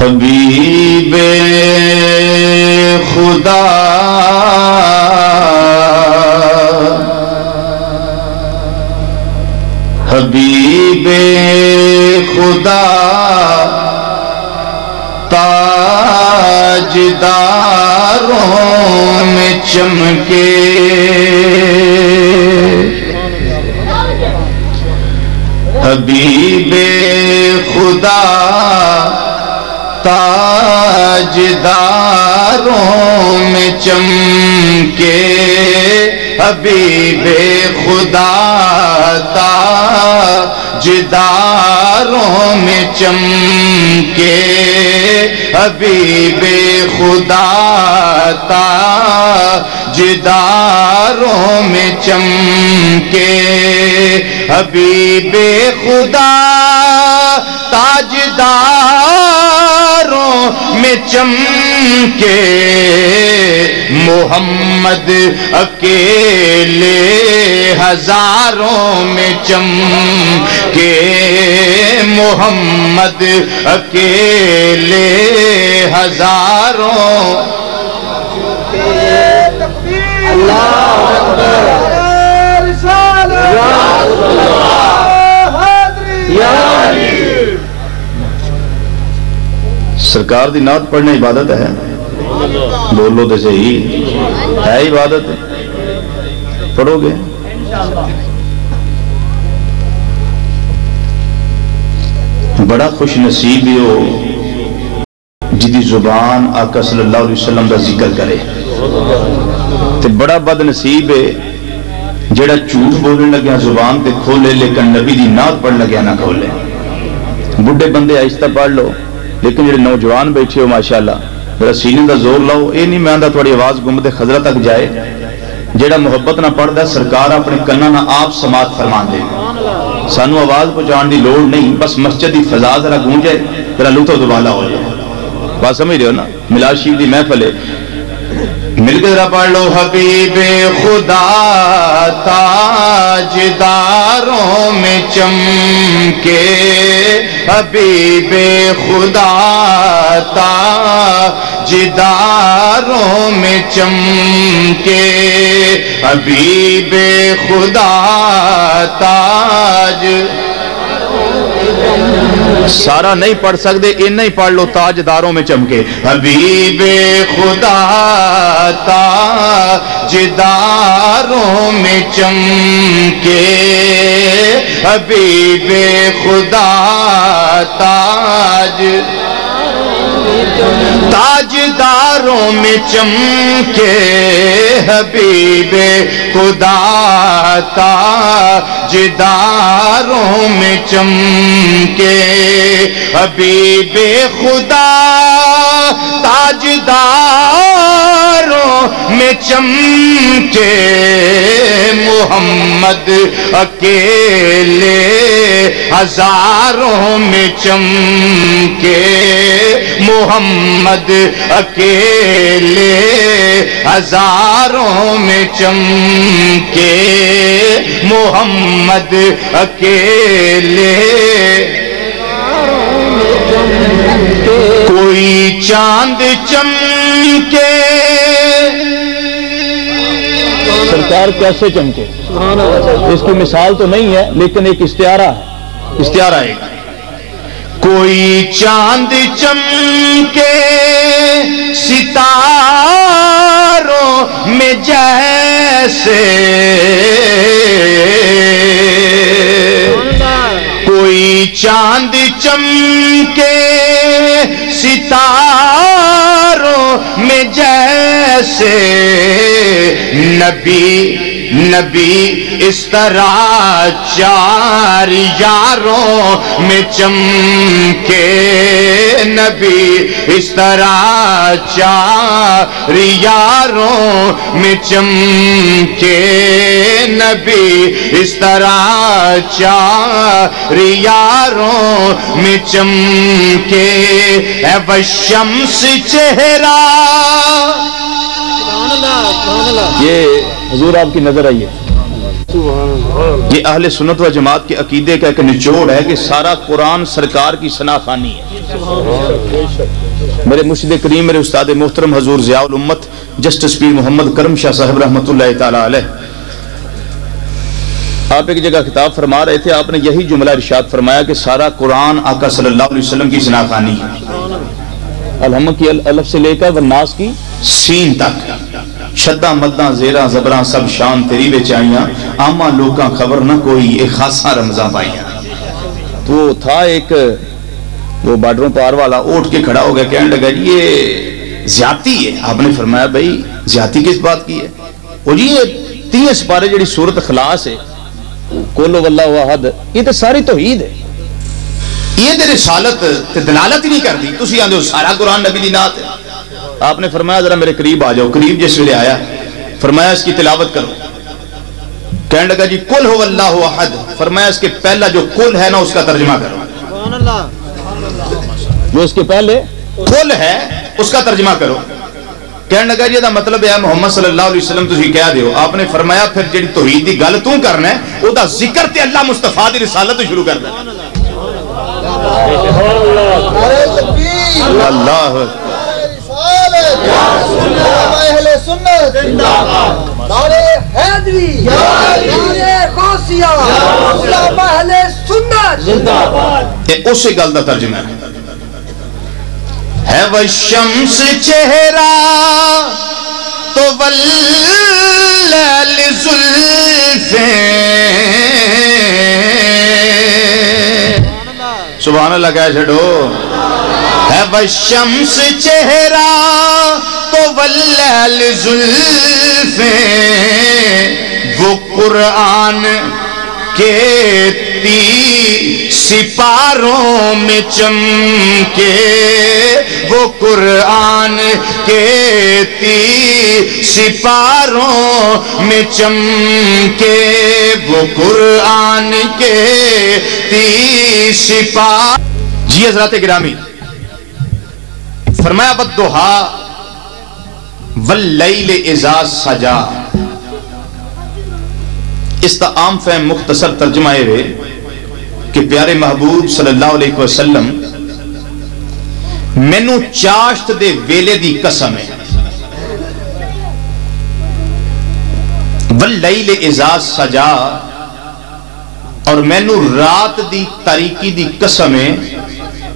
حبیب خدا حبیب خدا تاجداروں میں چمکے حبیب خدا تاجداروں میں چمکے حبیب خدا تاجداروں میں چمکے حبیب خدا تاجداروں میں چمکے حبیب خدا تاجداروں میں چمکے محمد اکیلے ہزاروں میں چمکے محمد اکیلے ہزاروں سرکار دی نعت پڑھنا عبادت ہے بولو تو صحیح ہے عبادت پڑھو گے بڑا خوش نصیب ہو جدی زبان آقا صلی اللہ علیہ وسلم دا ذکر کرے تے بڑا بد نصیب ہے جڑا جھوٹ بولنے لگیا زبان تے کھولے لیکن نبی دی نعت پڑھ لگیا نہ کھولے بڑھے بندے آہستہ پڑھ لو لیکن جڑے نوجوان بیٹھے ہو ماشاءاللہ میرا سینے دا زور لاؤ اے نہیں میں آندہ تھوڑی آواز گنبد خضرہ تک جائے جڑا محبت نہ پڑھ دا سرکار اپنے کنہ نہ آپ سماعت فرمان دے سانو آواز پہنچان دی لوڑ نہیں بس مسجد دی فضا ذرا گونجے ذرا لطف دوبالا ہو جائے بات سمجھ رہے ہو نا ملاد شریف دی محفل ہے مل کے ذرا پڑھ لو حبیب خدا تاجداروں میں چمکے حبیب خدا تاجداروں میں چمکے حبیب خدا تاج سارا نہیں پڑھ سکتے انہیں ہی پڑھ لو تاجداروں میں چمکے حبیب خدا تاجداروں میں چمکے حبیب خدا تاجداروں میں چمکے حبیب خدا تاجداروں میں چمکے حبیب خدا تاجداروں میں چمکے محمد اکیلے ہزاروں میں چمکے محمد اکیلے ہزاروں میں چمکے محمد اکیلے کوئی چاند چمکے سرکار کیسے چمکے اس کی مثال تو نہیں ہے لیکن ایک استعارہ ہے کوئی چاند چمکے ستاروں میں جیسے کوئی چاند چمکے ستاروں میں جیسے نبی اس طرح چار یاروں میں چمکے نبی اس طرح چار یاروں میں چمکے نبی اس طرح چار یاروں میں چمکے اے والشمس چہرہ یہ حضور آپ کی نظر آئیے یہ اہل سنت و جماعت کے عقیدے کا ایک نچوڑ ہے کہ سارا قرآن سرکار کی ثناخوانی ہے۔ میرے مرشد کریم میرے استاد محترم حضور ضیاء الامت جسٹس پیر محمد کرم شاہ صاحب رحمۃ اللہ تعالی علیہ، آپ ایک جگہ خطاب فرما رہے تھے، آپ نے یہی جملہ ارشاد فرمایا کہ سارا قرآن آقا صلی اللہ علیہ وسلم کی ثناخوانی ہے۔ الحمد کی الف سے لے کر والناس کی سین تک، شدہ مدہ زیرہ زبراں سب شان تیری بچ آئیاں، آماں لوکاں خبر نہ کوئی ایک خاصا رمضان پائیاں۔ تو تھا ایک وہ بارڈروں پار والا اٹھ کے کھڑا ہو گیا، کہنے لگا جی یہ زیادتی ہے۔ آپ نے فرمایا بھائی زیادتی کس بات کی ہے؟ وہ جی یہ 3 سپارے جڑی سورت اخلاص ہے، قل هو اللہ احد، یہ تو ساری توحید ہے، یہ تے رسالت تے دلالت ہی نہیں کرتی، تسی آندے ہو سارا قرآن نبی دی نعت ہے۔ آپ نے فرمایا ذرا میرے قریب آ جاؤ، قریب جس ویلے آیا فرمایا اس کی تلاوت کرو، کہنے لگا جی قل هو اللہ احد، فرمایا اس کے پہلا جو قل ہے نا اس کا ترجمہ کرو، جو اس کے پہلے قل ہے اس کا ترجمہ کرو۔ کہنے لگا جی دا مطلب ہے محمد صلی اللہ علیہ وسلم تسی کہہ دیو۔ آپ نے فرمایا پھر جڑی توحید دی گل تو کرنا ہے او دا ذکر تے اللہ مصطفیٰ دی رسالت شروع کر دے۔ اللہ اہل سنت زندہ باد، نعرہ حیدری، نعرہ غوثیہ، علماء اہل سنت زندہ باد۔ یہ اسی گل دا ترجمہ ہے وہ شمس چہرہ تو واللیل زلفیں، سبحان اللہ کہہ چھڑو، ہے وہ شمس چہرہ تو واللیل زلفیں، وہ قرآن کے 30 سپاروں میں چمکے، وہ قرآن کے 30 سپاروں میں چمکے، وہ قرآن کے 30 سپار۔ جی حضرات گرامی، فرمایا والضحیٰ واللیل اذا سجا، اس تا عام فہم مختصر ترجمہ ہے کہ پیارے محبوب صلی اللہ علیہ وسلم مینو چاشت دے ویلے دی قسم ہے، واللیل اذا سجا، اور مینو رات دی تاریکی دی قسم ہے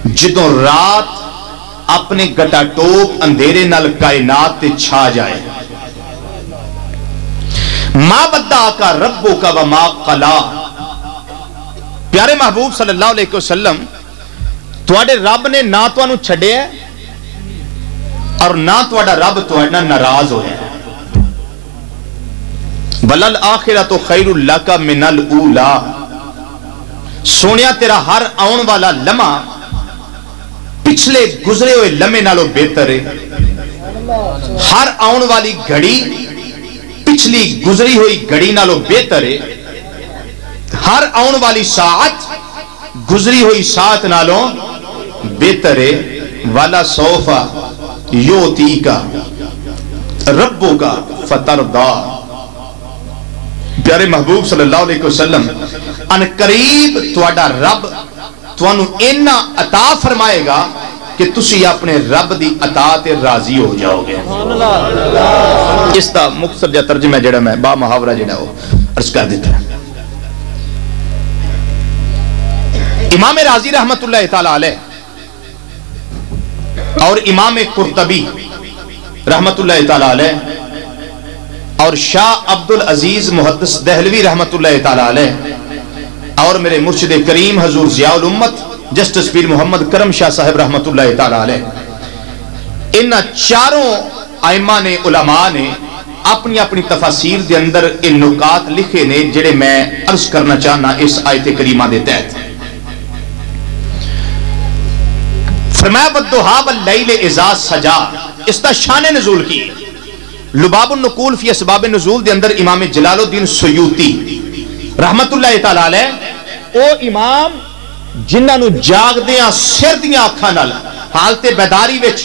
جدوں رات اپنے گٹا ٹوپ اندھیرے نال کائنات تے چھا جائے۔ ما بدعا کا ربو کا وما قلا، پیارے محبوب صلی اللہ علیہ وسلم تواڈے رب نے نہ تانوں چھڈیا اور نہ تواڈا رب تواڈے نال ناراض ہویا۔ وَلَلْآخِرَةُ خَيْرٌ لَكَ مِنَ الْأُولَىٰ، سونیا تیرا ہر آن والا لمحہ پچھلے گزرے ہوئے لمحے نالوں بہتر ہے، ہر آن والی گھڑی پچھلی گزری ہوئی گھڑی نالوں بہتر ہے، ہر آن والی ساعت گزری ہوئی ساعت نالوں بہتر ہے۔ والا سوفا یوتی کا ربو کا فتردا، پیارے محبوب صلی اللہ علیہ وسلم ان قریب تواڈا رب تانوں اینا عطا فرمائے گا کہ تسی اپنے رب دی اطاعت راضی ہو جاؤ گے۔ اس دا مختصر جا ترجمہ جڑا میں با محاورہ جڑا وہ عرض کر دیتا ہے۔ امام رازی رحمت اللہ تعالی علیہ اور امام قرطبی رحمت اللہ تعالی علیہ اور شاہ عبدالعزیز محدث دہلوی رحمت اللہ تعالی علیہ اور میرے مرشد کریم حضور ضیاء الامت جسٹس پیر محمد کرم شاہ صاحب رحمت اللہ تعالی علیہ، ان چاروں ائمہ نے علماء نے اپنی اپنی تفاسیر دے اندر ان نکات لکھے نے جڑے میں عرض کرنا چاہنا اس آیت کریمہ دے تحت۔ فرمایا والضحیٰ واللیل اذا سجا، اس دا شان نزول کی لباب النقول فی اسباب نزول دے اندر امام جلال الدین سیوطی رحمت اللہ تعالی علیہ او امام جنہاں نو جاگ دیاں سر دیاں آنکھاں نال حالت بیداری وچ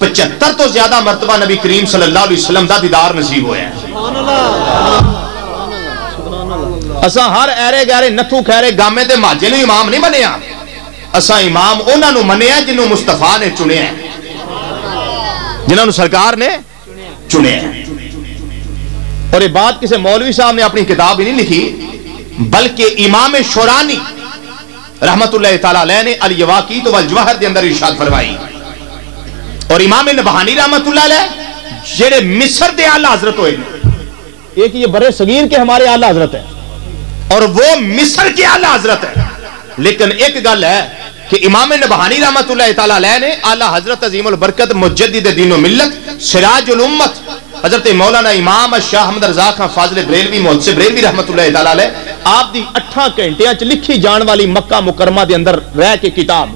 75 تو زیادہ مرتبہ نبی کریم صلی اللہ علیہ وسلم دا دیدار نصیب ہویا ہے۔ اساں ہر ایرے گارے نتھو خیرے گامے دے ماجے نو امام نہیں بنیا، اساں امام انہاں نو منیا جنہوں مصطفیٰ نے چنے ہیں، جنہاں نو سرکار نے چنے ہیں۔ اور یہ بات کسی مولوی صاحب نے اپنی کتاب ہی نہیں لکھی، بلکہ امام شورانی رحمت اللہ تعالیٰ علیہ نے الیواقیت والجواہر دے اندر ارشاد فرمائی، اور امام نبہانی رحمت اللہ علیہ جڑے مصر دے اعلیٰ حضرت ہوئے، ایک یہ برے صغیر کے ہمارے اعلیٰ حضرت ہیں اور وہ مصر کے اعلیٰ حضرت ہیں، لیکن ایک گل ہے کہ امام نبہانی رحمت اللہ تعالیٰ علیہ نے اعلیٰ حضرت عظیم البرکت مجدد دین و ملت سراج الامت حضرت مولانا امام شاہ احمد رضا خان فاضل بریلوی محدث بریلوی رحمت اللہ تعالیٰ علیہ آپ دی 8 گھنٹیاں چ لکھی جان والی مکہ مکرمہ دے اندر رہ کے کتاب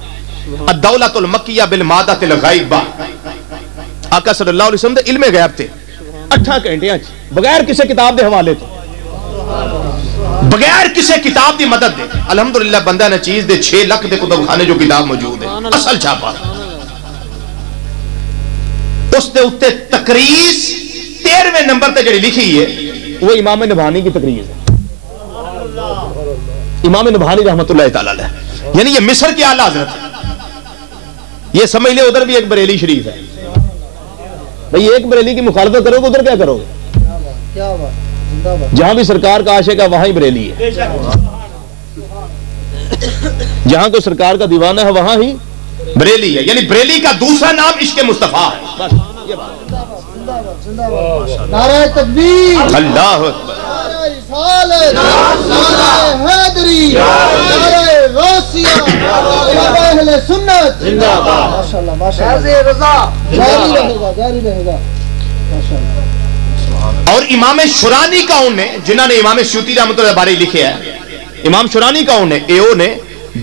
الدولۃ المکیہ بالمادۃ الغیبہ، آقا صلی اللہ علیہ وسلم دے علم غیب تے 8 گھنٹیاں چ بغیر کسی کتاب دے حوالے تے، بغیر کسی کتاب دی مدد دے، الحمدللہ بندہ نے چیز دے 6 لاکھ دے کتب خانے جو کتاب موجود ہے اصل چھاپا، اس دے اتے تقریز 13ویں نمبر تے جڑی لکھی ہے وہ امام نبہانی کی تقریر ہے، امام نبہانی رحمت اللہ تعالیٰ علیہ، یعنی یہ مصر کے اعلیٰ حضرت ہے۔ یہ سمجھ لے ادھر بھی ایک بریلی شریف ہے، بھئی ایک بریلی کی مخالفت کرو گے ادھر کیا کرو گے؟ جہاں بھی سرکار کا عاشق ہے وہاں ہی بریلی ہے، جہاں کو سرکار کا دیوانہ ہے وہاں ہی بریلی ہے، یعنی بریلی کا دوسرا نام عشق مصطفیٰ ہے۔ نعرہ تکبیر، اللہ اکبر، نعرہ رسالت، نعرہ حیدری، نعرہ غوثیہ، نعرہ اہل سنت زندہ باد، ماشاءاللہ ماشاءاللہ، رضا جاری رہے گا جاری رہے گا ماشاءاللہ۔ اور امام شورانی کون نے جنہاں نے امام سیوطی رحمۃ اللہ بارے لکھے ہے؟ امام شورانی کون نے؟ ایو نے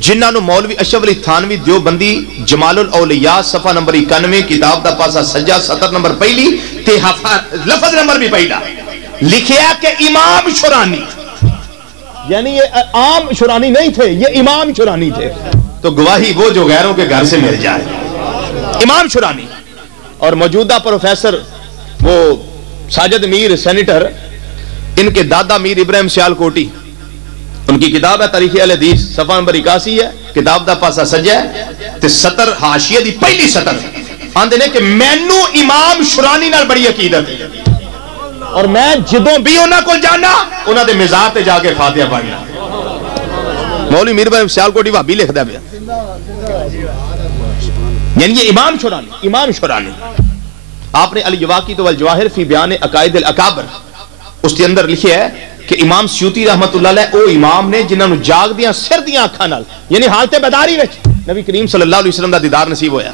جنہاں نو مولوی اشرف علی تھانوی دیوبندی جمال الاولیاء صفحہ نمبر 91 کتاب دا پاسا سجا 70 نمبر پہلی تے لفظ نمبر بھی پہلا لکھیا کہ امام شورانی، یعنی یہ عام شورانی نہیں تھے، یہ امام شورانی تھے، تو گواہی وہ جو غیروں کے گھر سے مل جائے، امام شورانی۔ اور موجودہ پروفیسر وہ ساجد میر سینیٹر، ان کے دادا میر ابراہیم سیال کوٹی، ان کی کتاب ہے تاریخ اہل حدیث صفحہ نمبر 81 ہے، کتاب دا پاسا سجا ہے تے 70 حاشیہ دی پہلی 70 آندے نے کہ مینوں امام شورانی نال بڑی عقیدت ہے اور میں جدوں بھی انہاں کو جانا انہاں دے مزار تے جا کے فاتحہ پڑھنا۔ مولوی میر ابراہیم سیال کوٹی وہابی لکھدا پیا، یعنی یہ امام شورانی، امام شورانی۔ آپ نے الیواقیت والجواہر فی بیان عقائد الاکابر اس کے اندر لکھے ہے کہ امام سیوطی رحمت اللہ علیہ او امام نے جنہاں نو جاگ دیاں سر دیاں اکھاں نال، یعنی حالت بیداری وچ نبی کریم صلی اللہ علیہ وسلم دا دیدار نصیب ہویا،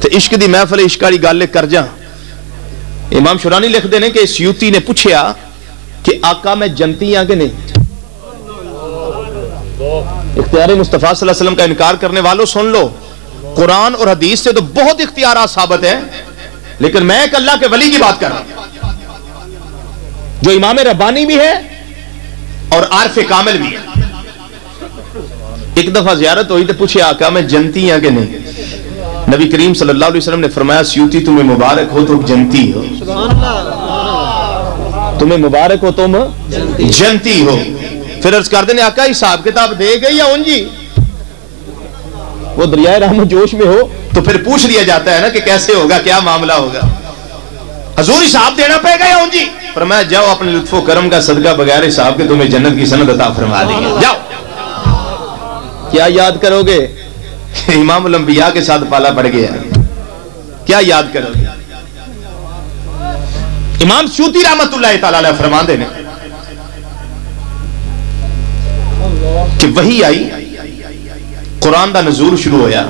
تے عشق دی محفل عشق والی گل کر جاں۔ امام شورانی لکھ دے نے کہ سیوطی نے پوچھیا کہ آقا میں جنتی ہاں کہ نہیں؟ اختیار مصطفیٰ صلی اللہ علیہ وسلم کا انکار کرنے والوں سن لو، قرآن اور حدیث سے تو بہت اختیارات ثابت ہیں، لیکن میں ایک اللہ کے ولی کی بات کر رہا ہوں جو امام ربانی بھی ہے اور عارف کامل بھی ہے۔ ایک دفعہ زیارت ہوئی تو پوچھے آقا میں جنتی ہاں کہ نہیں؟ نبی کریم صلی اللہ علیہ وسلم نے فرمایا سیوطی تمہیں مبارک ہو تم جنتی ہو، تمہیں مبارک ہو تم جنتی ہو۔ پھر عرض کر دینے آقا حساب کتاب دے گئی یا انجی؟ وہ دریائے رحمت جوش میں ہو تو پھر پوچھ لیا جاتا ہے نا کہ کیسے ہوگا، کیا معاملہ ہوگا، حضور حساب دینا پڑے گا یا انجی؟ فرمایا جاؤ اپنے لطف و کرم کا صدقہ بغیر حساب کے تمہیں جنت کی سند عطا فرما دیں گے، جاؤ۔ کیا یاد کرو گے؟ امام الانبیاء کے ساتھ پالا پڑ گیا، کیا یاد کرو گے؟ امام سیوطی رحمت اللہ تعالی علیہ فرمان دینے کہ وحی آئی، قرآن دا نزول شروع ہویا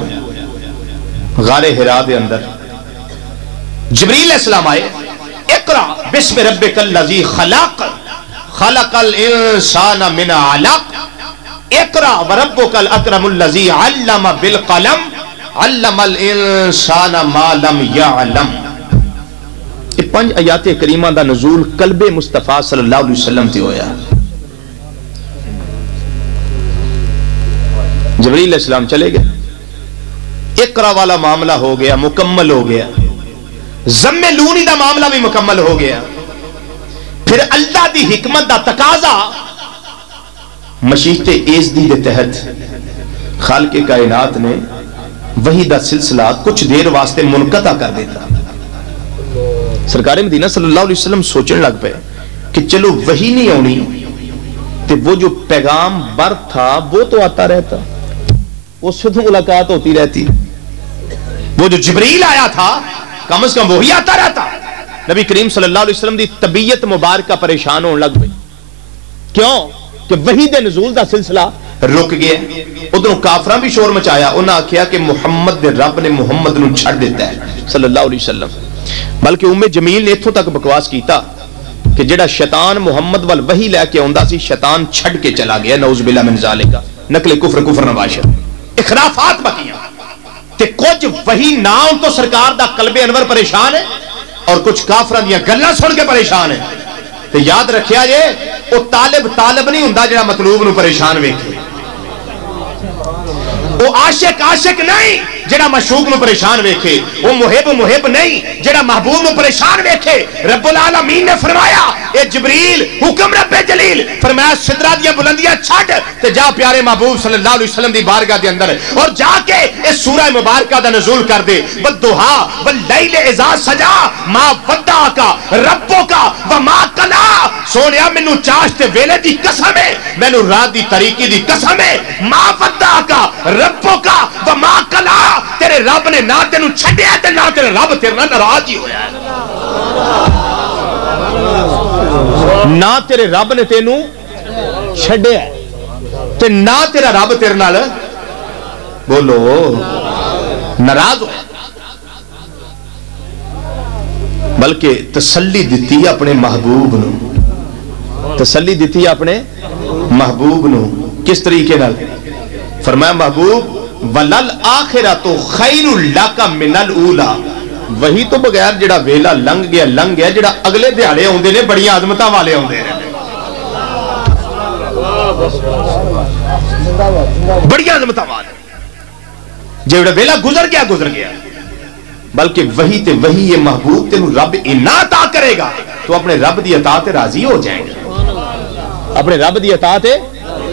غار حرا دے اندر، جبریل علیہ السلام آئے، اقرا بسم ربک الذی خلق خلق الانسان من علق اقرا وربک الاکرم الذی علم بالقلم علم الانسان ما لم یعلم۔ یہ 5 آیات کریمہ دا نزول قلب مصطفیٰ صلی اللہ علیہ وسلم تے ہویا۔ جبریل علیہ السلام چلے گئے، اقرا والا معاملہ ہو گیا، مکمل ہو گیا، ضم لونی دا معاملہ بھی مکمل ہو گیا، پھر اللہ دی حکمت دا تقاضا مشیت ایزدی دے تحت خالق کائنات نے وحی دا سلسلہ کچھ دیر واسطے منقطع کر دیتا. سرکار مدینہ صلی اللہ علیہ وسلم سوچنے لگ پے کہ چلو وحی نہیں آنی تو وہ جو پیغام بر تھا وہ تو آتا رہتا, اس سے تو ملاقات ہوتی رہتی. وہ جو جبریل آیا تھا کم از کم وہی آتا رہتا. نبی کریم صلی اللہ علیہ وسلم دی طبیعت مبارکہ پریشان ہونے لگ گئی. کیوں کہ وحی دے نزول دا سلسلہ رک گیا. ادھروں کافراں بھی شور مچایا, انہاں آکھیا کہ محمد دے رب نے محمد نو چھڑ دیتا ہے صلی اللہ علیہ وسلم. بلکہ ام جمیل نے اتھوں تک بکواس کیتا کہ جڑا شیطان محمد وال وحی لے کے آندا سی شیطان چھڑ کے چلا گیا, نعوذ باللہ من ذالک. نقل کفر نواشر اخرافات بکیاں تے کچھ وحی نہ ان تو سرکار دا قلب انور پریشان ہے اور کچھ کافراں دیاں گلاں سن کے پریشان ہے. تے یاد رکھیا جے او طالب نہیں ہوندا جڑا مطلوب نو پریشان ویکھے, وہ عاشق نہیں جڑا مشوق نو پریشان ویکھے, وہ محب نہیں جڑا محبوب نو پریشان ویکھے. رب العالمین نے فرمایا اے جبریل حکم رب جلیل فرمایا سدرہ دیا بلندیاں چھڑ تے جا پیارے محبوب صلی اللہ علیہ وسلم دی بارگاہ دے اندر اور جا کے اس سورہ مبارکہ دا نزول کر دے. والضحا واللیل اذا سجا ما ودعک ربک وما قلی. سونیا مینوں چاشت ویلے دی قسم ہے, مینوں رات دی تاریکی دی قسم ہے. ما ودعک ربک وما قلی, تیرے رب نے نہ تینوں چھڈیا تے نہ تیرے رب تیرے نال ناراض ہی ہویا ہے. نہ تیرے رب نے تینوں چھڈیا تے نہ تیرا رب تیرے نال بولو ناراض ہویا. بلکہ تسلی دیتی اپنے محبوب نو, تسلی دیتی اپنے محبوب نو. کس طریقے نال فرمایا محبوب وَلَلْآخِرَةُ خَيْرٌ لَكَ مِنَ الْأُولَى. وہی تو بغیر جڑا ویلا لنگ گیا جڑا اگلے دیہاڑے ہوندے نے بڑی عظمتاں والے ہوندے نے, بڑی عظمتاں والے. جڑا ویلا گزر گیا. بلکہ وہی تے وہی یہ محبوب تینوں رب انعام عطا کرے گا تو اپنے رب دی اطاعت راضی ہو جائیں گے. اپنے رب دی اطاعت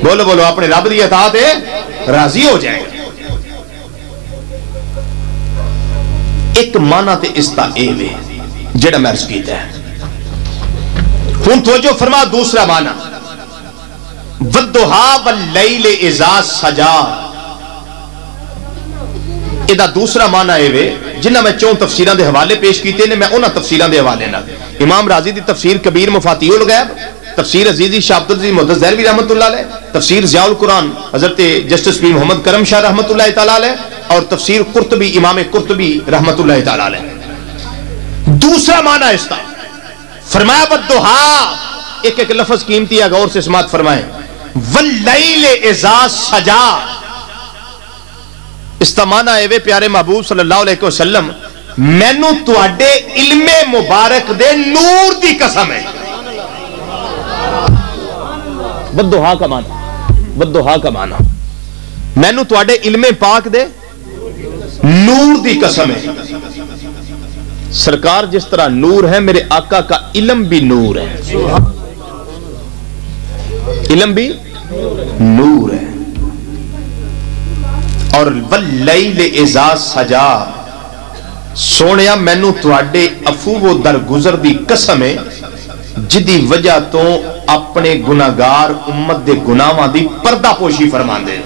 بولو اپنے رب دی اطاعت راضی ہو جائیں گے. ایک معنی تے استا اے وے جڑا میں عرض کیتا ہے. ہن توجہ فرما دوسرا معنی والضحا واللیل اذا سجا. ادا دوسرا معنی اے وے جنہ میں چون تفسیراں دے حوالے پیش کیتے نے, میں انہاں تفسیراں دے حوالے نال امام رازی دی تفسیر کبیر مفاتیح الغیب, تفسیر عزیزی شاہ عبدالعزیز محدث دہلوی رحمۃ اللہ علیہ, تفسیر ضیاء القرآن حضرت جسٹس پیر محمد کرم شاہ رحمۃ اللہ تعالی علیہ, اور تفسیر قرطبی امام قرطبی رحمۃ اللہ تعالی علیہ. دوسرا معنی اس کا فرمایا والضحا, ایک لفظ قیمتی ہے غور سے سماعت فرمائیں. واللیل اذا سجا, اس کا معنی ہے وے پیارے محبوب صلی اللہ علیہ وسلم مینوں تواڈے علم مبارک دے نور دی قسم ہے. والضحا کا معنی مینوں تواڈے علم پاک دے نور دی قسم ہے. سرکار جس طرح نور ہے میرے آقا کا علم بھی نور ہے, علم بھی نور ہے. اور واللیل اذا سجا, سونیا مینوں تواڈے عفو و درگزر دی قسم ہے جدی وجہ تو اپنے گناہگار امت دے گناہاں دی پردہ پوشی فرماندے.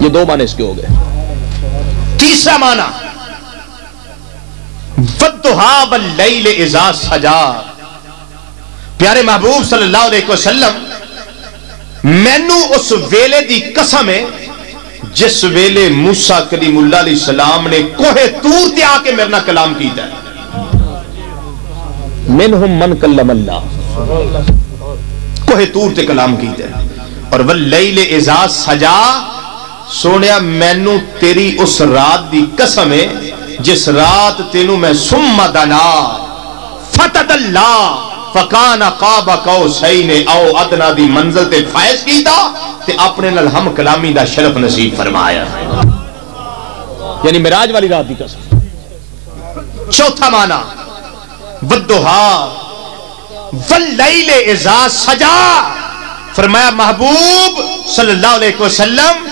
یہ دو معنی اس کے ہو گئے. تیسرا معنی والضحا واللیل اذا سجا, پیارے محبوب صلی اللہ علیہ وسلم مینوں اس ویلے دی قسم ہے جس ویلے موسیٰ کلیم اللہ علیہ السلام نے کوہ طور تے آ کے میرے نال کلام کیتا ہے. منہم من کلم اللہ, کوہ طور تے کلام کیتا ہے. اور واللیل اذا سجا, سونیا مینوں تیری اس رات دی قسم ہے جس رات تینوں میں ثم دنا فتدلا فکان قاب قوسین او ادنا دی منزل تے فائز کیتا تے اپنے نال ہم کلامی دا شرف نصیب فرمایا. یعنی معراج والی رات دی قسم. چوتھا معنی والضحا واللیل اذا سجا, فرمایا محبوب صلی اللہ علیہ وسلم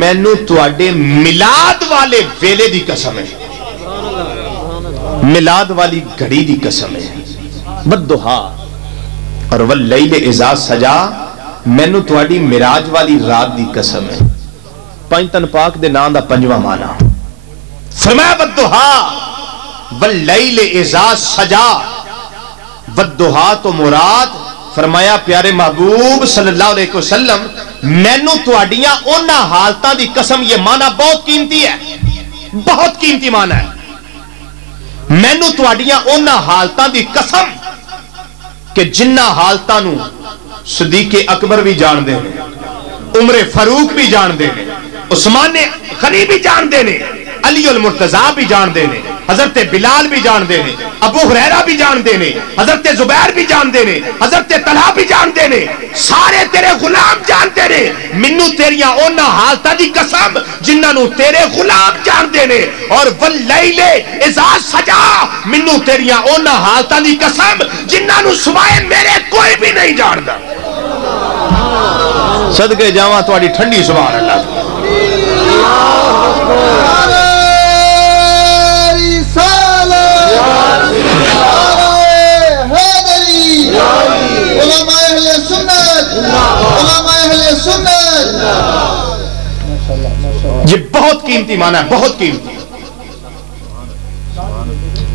مینو تواڈے میلاد والے ویلے دی قسم ہے، میلاد والی گھڑی دی قسم ہے، والضحا اور واللیل اذا سجا مینو تواڈی معراج والی رات دی قسم ہے۔ پنجتن پاک دے نام دا پنجواں معنی فرمایا والضحا واللیل اذا سجا۔ والضحا تو مراد فرمایا پیارے محبوب صلی اللہ علیہ وسلم مینو تواڈیاں اونا حالتاں دی قسم، یہ معنی بہت قیمتی ہے، بہت قیمتی معنی ہے۔ مینو تواڈیاں اونا حالتاں دی قسم کہ جنہ حالتاں نو صدیق اکبر بھی جان دے نے، عمر فاروق بھی جان دے نے، عثمان غنی بھی جان دے نے، علی المرتضیٰ بھی جان دے نے، حضرت بلال بھی جان دے نے، ابو ہریرہ بھی جان دے نے، حضرت زبیر بھی جان دے نے، حضرت طلحہ بھی جان دے نے، سارے تیرے غلام جان دے نے۔ منو تیریاں اونا حالتہ دی قسم جنہاں نو تیرے غلام جان دے نے، اور واللیل اذا سجا منو تیریاں اونا حالتہ دی قسم جنہاں نو سوائے میرے کوئی بھی نہیں جان دا۔ صدقے جاواں تواڈی ٹھنڈی سبحان اللہ۔ یہ بہت قیمتی معنی ہے، بہت قیمتی۔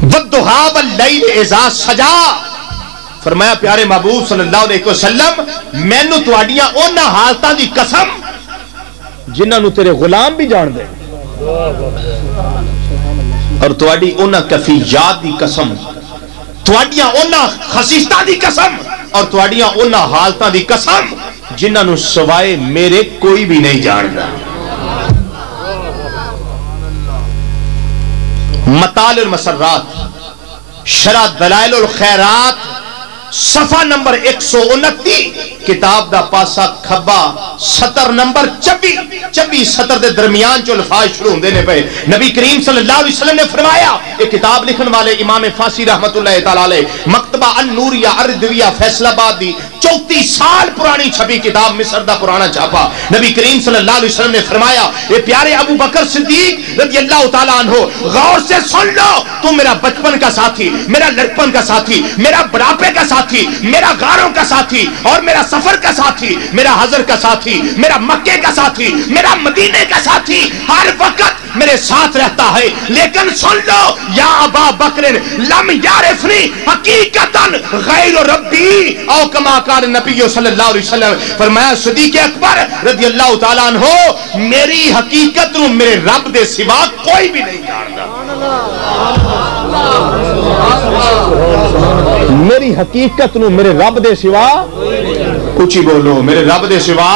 والضحا واللیل اذا سجا فرمایا پیارے محبوب صلی اللہ علیہ وسلم مینو تواڈیاں اونا حالتاں دی قسم جنہاں نو تیرے غلام بھی جان دے، اور تواڈی اونا کفیات دی قسم، تواڈیاں اونا خصیصتاں دی قسم، اور تواڈیاں اونا حالتاں دی قسم جنہاں نو سوائے میرے کوئی بھی نہیں جاندا۔ مطالع المسرات شرح دلائل الخیرات صفحہ نمبر 129 کتاب دا پاسا کھبا سطر نمبر 24 سطر دے درمیان جو الفاظ شروع ہوندے نے پہ نبی کریم صلی اللہ علیہ وسلم نے فرمایا، ایک کتاب لکھن والے امام فاسی رحمت اللہ تعالی علیہ مکتبہ النوریہ اردویہ فیصل آباد دی 34 سال پرانی چھپی کتاب مصر دا پرانا چھاپا، نبی کریم صلی اللہ علیہ وسلم نے فرمایا اے پیارے ابو بکر صدیق رضی اللہ تعالیٰ عنہ غور سے سن لو، تم میرا بچپن کا ساتھی، میرا لڑکپن کا ساتھی، میرا بڑھاپے کا ساتھی، میرا غاروں کا ساتھی، اور میرا سفر کا ساتھی، میرا حضر کا ساتھی، میرا مکے کا ساتھی، میرا مدینے کا ساتھی ہر وقت میرے ساتھ رہتا ہے، لیکن سن لو یا ابا بکر لم یعرفنی حقیقتا غیر ربی او کما قال نبی صلی اللہ علیہ وسلم، فرمایا صدیق اکبر رضی اللہ تعالیٰ عنہ میری حقیقت نو میرے رب دے سوا کوئی بھی نہیں جاندا۔ میری حقیقت نو میرے رب دے سوا، اچھی بولو، میرے رب دے سوا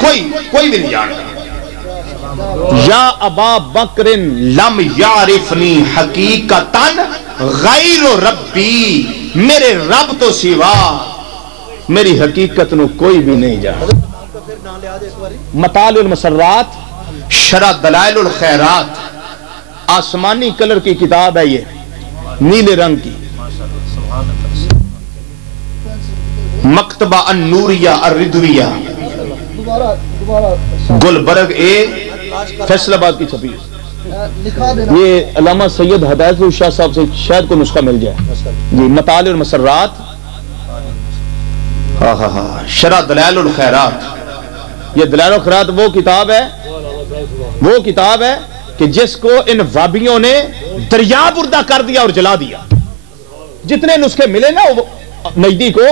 کوئی بھی نہیں جانتا۔ یا ابا بکر لم یعرفنی حقیقتا غیر ربی، میرے رب تو سوا میری حقیقت نو کوئی بھی نہیں جانتا۔ مطالع المسرات شرح دلائل الخیرات آسمانی کلر کی کتاب ہے، یہ نیلے رنگ کی، مکتبہ النوریہ الردویہ گلبرگ اے فیصل آباد کی چھپی، یہ علامہ سید ہدایت شاہ صاحب سے شاید کو نسخہ مل جائے جی۔ مطالع المسرات شرح دلائل الخیرات، یہ دلائل الخیرات وہ کتاب ہے کہ جس کو ان وابیوں نے دریا بردہ کر دیا اور جلا دیا۔ جتنے نسخے ملے نا نجدی کو،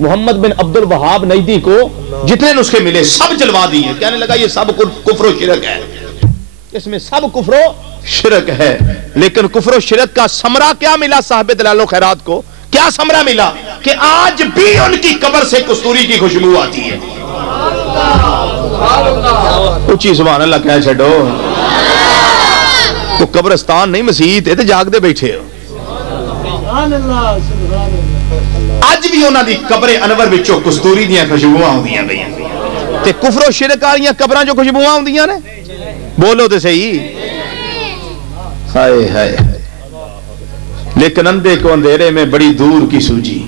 محمد بن عبد الوہاب نجدی کو جتنے نسخے ملے سب جلوا دیے، کہنے لگا یہ سب کفر و شرک ہے، اس میں سب کفر و شرک ہے۔ لیکن کفر و شرک کا ثمرہ کیا ملا صاحب دلائل الخیرات کو؟ کیا ثمرہ ملا؟ کہ آج بھی ان کی قبر سے کستوری کی خوشبو آتی ہے۔ اچھی سبحان اللہ کہہ چھڑو، تو قبرستان نہیں مسجد، تے جاگ دے بیٹھے ہو۔ اج بھی انہاں دی قبر انور وچوں کستوری دیاں خوشبوواں ہوندیاں گئیاں، تے کفر و شرک والیاں قبراں جو خوشبوواں ہوندیاں نے، بولو تے صحیح۔ ہائے ہائے، لیکن اندھے کو اندھیرے میں بڑی دور کی سوجی،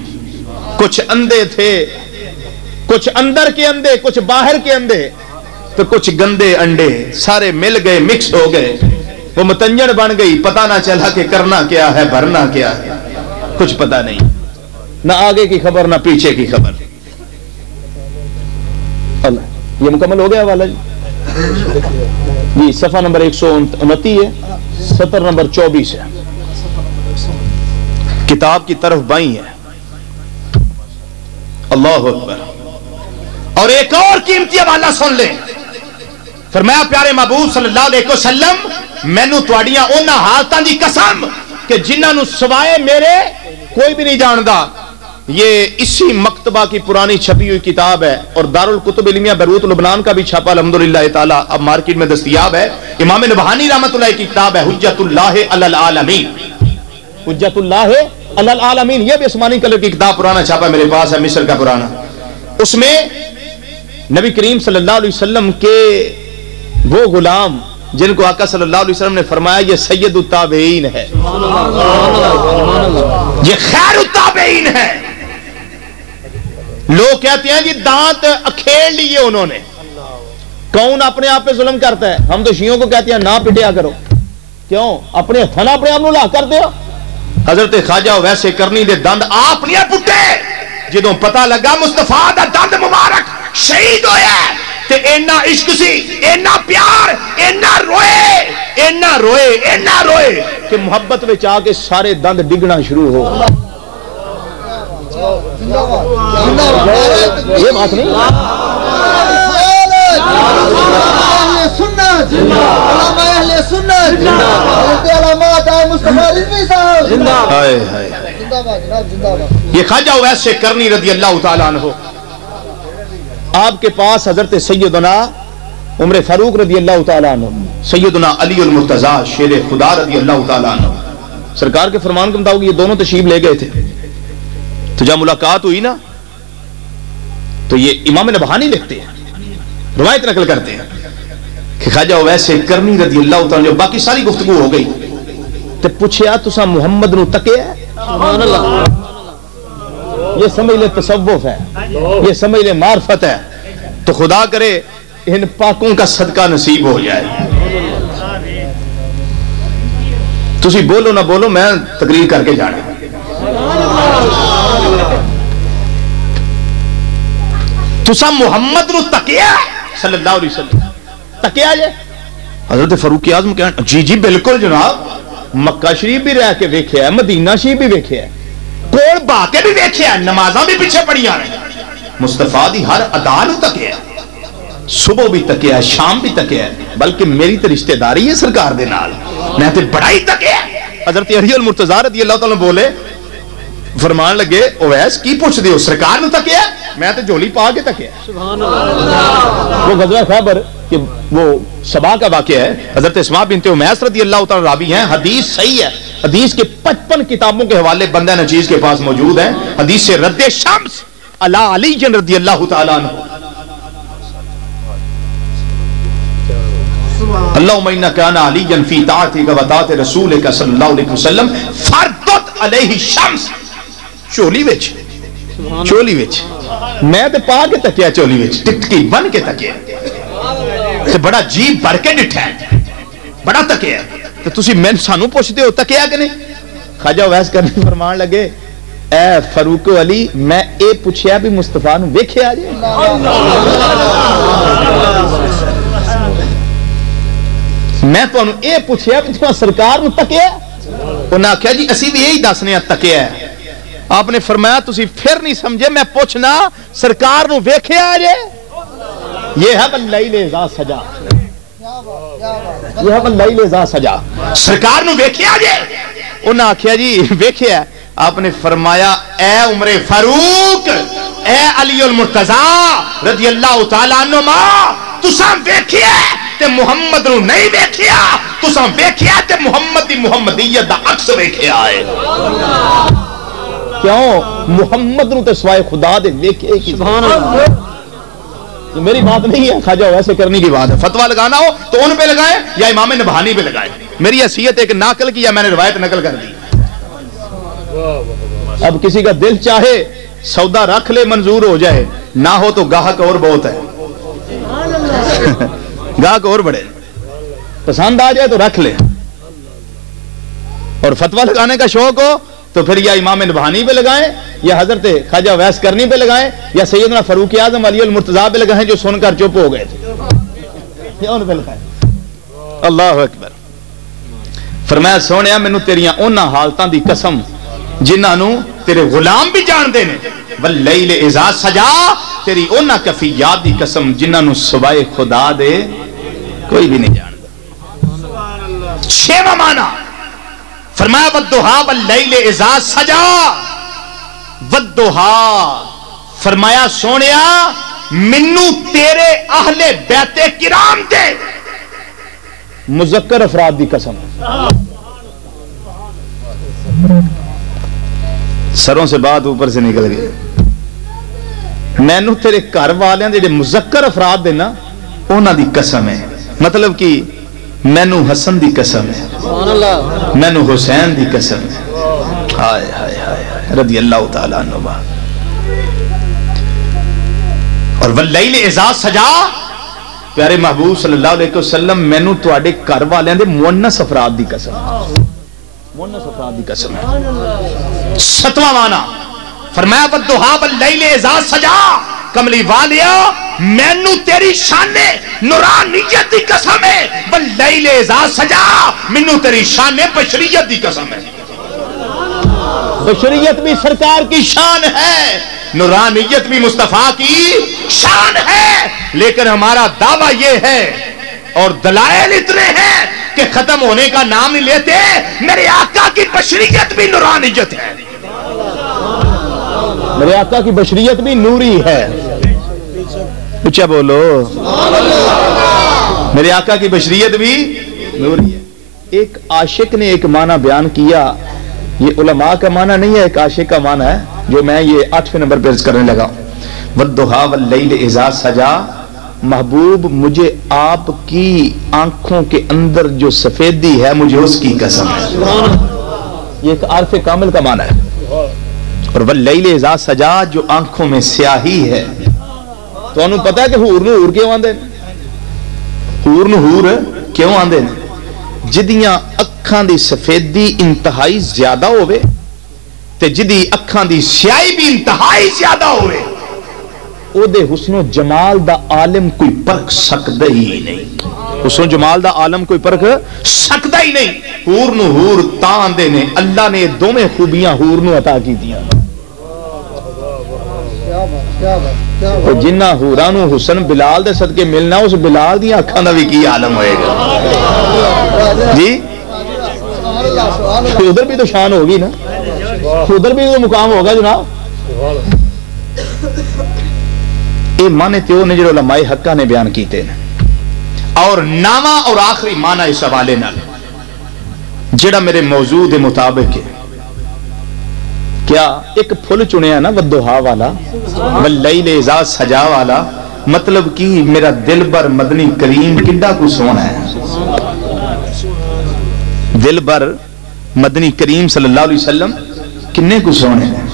کچھ اندھے تھے کچھ اندر کے اندے، کچھ باہر کے اندے، تو کچھ گندے انڈے سارے مل گئے، مکس ہو گئے، وہ متنجن بن گئی، پتہ نہ چلا کہ کرنا کیا ہے، بھرنا کیا ہے، کچھ پتہ نہیں، نہ آگے کی خبر نہ پیچھے کی خبر۔ اللہ، یہ مکمل ہو گیا حوالہ جی، صفحہ نمبر 129 ہے، سطر نمبر 24 ہے، کتاب کی طرف بائیں ہے۔ اللہ اکبر۔ اور ایک اور قیمتی حوالہ سن لیں، فرمایا پیارے محبوب صلی اللہ علیہ وسلم مینوں تواڈیاں انہاں حالتاں دی قسم کہ جنہاں نوں سوائے میرے کوئی بھی نہیں جاندا۔ یہ اسی مکتبہ کی پرانی چھپی ہوئی کتاب ہے، اور دارالکتب علمیہ بیروت لبنان کا بھی چھاپا الحمدللہ تعالی اب مارکیٹ میں دستیاب ہے۔ امام نبہانی رحمۃ اللہ کی کتاب ہے حجت اللہ علی العالمین، حجت اللہ علی العالمین، یہ بھی عثمانی کلر کی کتاب، پرانا چھاپا میرے پاس ہے، مصر کا پرانا۔ اس میں نبی کریم صلی اللہ علیہ وسلم کے وہ غلام جن کو آقا صلی اللہ علیہ وسلم نے فرمایا یہ سید التابعین ہے، یہ خیر التابعین ہے۔ لوگ کہتے ہیں جی دانت اکھیڑ لیے انہوں نے، کون اپنے آپ پہ ظلم کرتا ہے؟ ہم تو شیعوں کو کہتے ہیں نہ پٹیا کرو، کیوں؟ اپنے تھنا اپنے آپ لا کر دیا۔ حضرت خواجہ ویسے کرنی دے دند آپ نہیں پٹے، جدوں پتہ لگا مصطفیٰ دا دند مبارک شہید ہویا ہے تے اینا عشق سی، اینا پیار، اینا روئے کہ محبت وچ آ کے سارے دند ڈگنا شروع ہو۔ یہ بات نہیں، یہ خواجہ ویسے کرنی رضی اللہ تعالیٰ عنہ، آپ کے پاس حضرت سیدنا عمر فاروق رضی اللہ تعالیٰ عنہ، سیدنا علی المرتضیٰ شیر خدا رضی اللہ تعالیٰ عنہ، سرکار کے فرمان کے مطابق یہ دونوں تشریف لے گئے تھے۔ تو جب ملاقات ہوئی نا تو یہ امام نبہانی لکھتے ہیں، روایت نقل کرتے ہیں کہ خواجہ ویسے کرنی رضی اللہ تعالیٰ عنہ، باقی ساری گفتگو ہو گئی تو پوچھیا تساں محمد نو تکیا ہے؟ سبحان اللہ، یہ سمجھ لے تصوف ہے، یہ سمجھ لے معرفت ہے، تو خدا کرے ان پاکوں کا صدقہ نصیب ہو جائے۔ تسی بولو نہ بولو، میں تقریر کر کے جانا۔ تسا محمد نو تکیا صلی اللہ علیہ وسلم تکیا جے؟ حضرت فاروق اعظم کہنا جی جی بالکل جناب، مکہ شریف بھی رہ کے ویکھیا ہے، مدینہ شریف بھی ویکھیا ہے، کوڑ باتے بھی ویکھیا ہے، نمازاں بھی پیچھے پڑھیا رہے، مصطفیٰ دی ہر ادا نو تکیا ہے، صبح بھی تکیا ہے، شام بھی تکیا ہے، بلکہ میری تو رشتہ داری ہے سرکار دے نال، میں تے بڑا ہی تکیا ہے۔ حضرت علی المرتضیٰ رضی اللہ تعالیٰ بولے، فرمان لگے اویس کی پوچھ دیو سرکار نو تکیا ہے؟ میں تے جھولی پا کے تکیا ہے۔ وہ غزوہ خیبر کہ وہ سبا کا واقعہ ہے، حضرت اسماء بنت امیس رضی اللہ تعالیٰ راوی ہیں، حدیث صحیح ہے، حدیث کے 55 کتابوں کے حوالے بندہ نچیز کے پاس موجود ہیں، حدیث سے رد شمس علی علی رضی اللہ تعالیٰ عنہ، اللہم انک انا علی فی طاعتک و طاعت رسولک صلی اللہ علیہ وسلم فردت علیہ الشمس، چولی وچ میں تے پا کے تکیا، چولی وچ ٹکٹکی بن کے تکیا، تے بڑا جیب بھر کے ڈٹھا ہے، بڑا تکیا ہے، تو تسی میں سانو پوچھتے ہو تکیا کہ نہیں؟ خواجہ ویس کرنے فرمان لگے اے فاروق علی میں اے پوچھیا بھی مصطفیٰ نو ویکھیا جے؟ میں تو انہوں اے پوچھیا بھی تمہیں سرکار نو تکیا ہے؟ انہوں نے کہا جی اسی بھی یہی دسنے تکیا ہے۔ آپ نے فرمایا تسی پھر نہیں سمجھے، میں پوچھنا سرکار نو ویکھیا جے؟ یہ ہے باللیل اذا سجا، یہ ہے باللیل اذا سجا، سرکار نو ویکھیا جے؟ انہوں نے کہا جی ویکھیا۔ آپ نے فرمایا اے عمر فاروق، اے علی المرتضیٰ رضی اللہ تعالیٰ عنہ، تساں ویکھیا تے محمد نو نہیں ویکھیا، تساں ویکھیا تے محمد دی محمدیت دا عکس ویکھیا ہے۔ کیوں؟ محمد نو تے سوائے خدا دے ویکھے کی۔ سبحان اللہ، یہ میری بات نہیں ہے، خواجہ ویسے کرنے کی بات ہے۔ فتویٰ لگانا ہو تو ان پہ لگائے یا امام نبہانی پہ لگائے، میری حیثیت ایک ناقل کی یا میں نے روایت نقل کر دی۔ اب کسی کا دل چاہے سودا رکھ لے منظور ہو جائے، نہ ہو تو گاہک اور بہت ہے گاہک اور بڑے، پسند آ جائے تو رکھ لے، اور فتویٰ لگانے کا شوق ہو تو پھر یا امام نبہانی پہ لگائیں، یا حضرت خواجہ ویس کرنی پہ لگائیں، یا سیدنا فاروق اعظم علی المرتضیٰ پہ لگائیں جو سن کر چپ ہو گئے تھے، یا ان پہ لگائیں۔ اللہ اکبر۔ فرمایا سونیا مینوں تیریاں انہاں حالتاں دی قسم جنہاں نو تیرے غلام بھی جان دے نے، واللیل اذا سجا، تیری انہاں کفیات دی قسم جنہاں نو سوائے خدا دے کوئی بھی نہیں جاندا۔ چھواں معنی فرمایا والضحا واللیل اذا سجا، والضحا فرمایا سونیا منو تیرے اہل بیت کرام دے مذکر افراد دی قسم، سروں سے بات اوپر سے نکل گئی، مینو تیرے گھر والے دے مذکر افراد دے نا انہاں دی قسم ہے، مطلب کہ مینو حسن دی قسم ہے، مینو حسین دی قسم ہے، ہائے ہائے ہائے رضی اللہ تعالیٰ عنہ۔ اور واللیل اذا سجا، پیارے محبوب صلی اللہ علیہ وسلم مینو تواڈے گھر والے دے مونس افراد دی قسم ہے، مونس افراد دی قسم ہے۔ ستواں معنی فرمایا والضحا واللیل اذا سجا، کملی والیا مینو تیری شان نورانیت دی قسم ہے، واللیل اذا سجا مینو تیری شان بشریت دی قسم ہے۔ بشریت بھی سرکار کی شان ہے، نورانیت بھی مصطفیٰ کی شان ہے، لیکن ہمارا دعویٰ یہ ہے اور دلائل اتنے ہیں کہ ختم ہونے کا نام نہیں لیتے، میرے آقا کی بشریت بھی نورانیت ہے، میرے آقا کی بشریت بھی نوری ہے، اچھا بولو میرے آقا کی بشریت بھی نوری ہے۔ ایک عاشق نے ایک معنی بیان کیا، یہ علماء کا معنی نہیں ہے، ایک عاشق کا معنی ہے جو میں یہ 8ویں نمبر پر کرنے لگا۔ والضحا واللیل اذا سجا، محبوب مجھے آپ کی آنکھوں کے اندر جو سفیدی ہے مجھے اس کی قسم ہے، یہ ایک عارف کامل کا معنی ہے۔ اور واللیل اذا سجا جو آنکھوں میں سیاہی ہے، تو انہوں پتا ہے کہ حور نو حور کیوں آندے حور نو حور کیوں آندے جدیاں اکھاں دی سفیدی انتہائی زیادہ ہوئے تے جدی اکھاں دی سیاہی بھی انتہائی زیادہ ہوئے، او دے حسن و جمال دا عالم کوئی پرکھ سکدا ہی نہیں، حسن و جمال دا عالم کوئی پرکھ سکدا ہی نہیں۔ حور نو حور تاں دے نے، اللہ نے دو میں خوبیاں حور نو عطا کی دیاں، جنہ حورانو حسن بلال دے صدقے ملنا، اس بلال دیا اکھاں دا بھی کی عالم ہوئے گا جی، ادھر بھی تو شان ہوگی نا، ادھر بھی تو مقام ہوگا جناب۔ یہ معنی تیو نے جو علماء حقہ نے بیان کیتے ہیں، اور نامہ اور آخری معنی اس حوالے نال جڑا میرے موضوع دے مطابق ہے، کیا ایک پھل چنیا نا والضحا والا، واللیل اذا سجا والا، مطلب کہ میرا دل بر مدنی کریم کڈا کو سونا ہے، دل بر مدنی کریم صلی اللہ علیہ وسلم کنے کو سونے ہیں،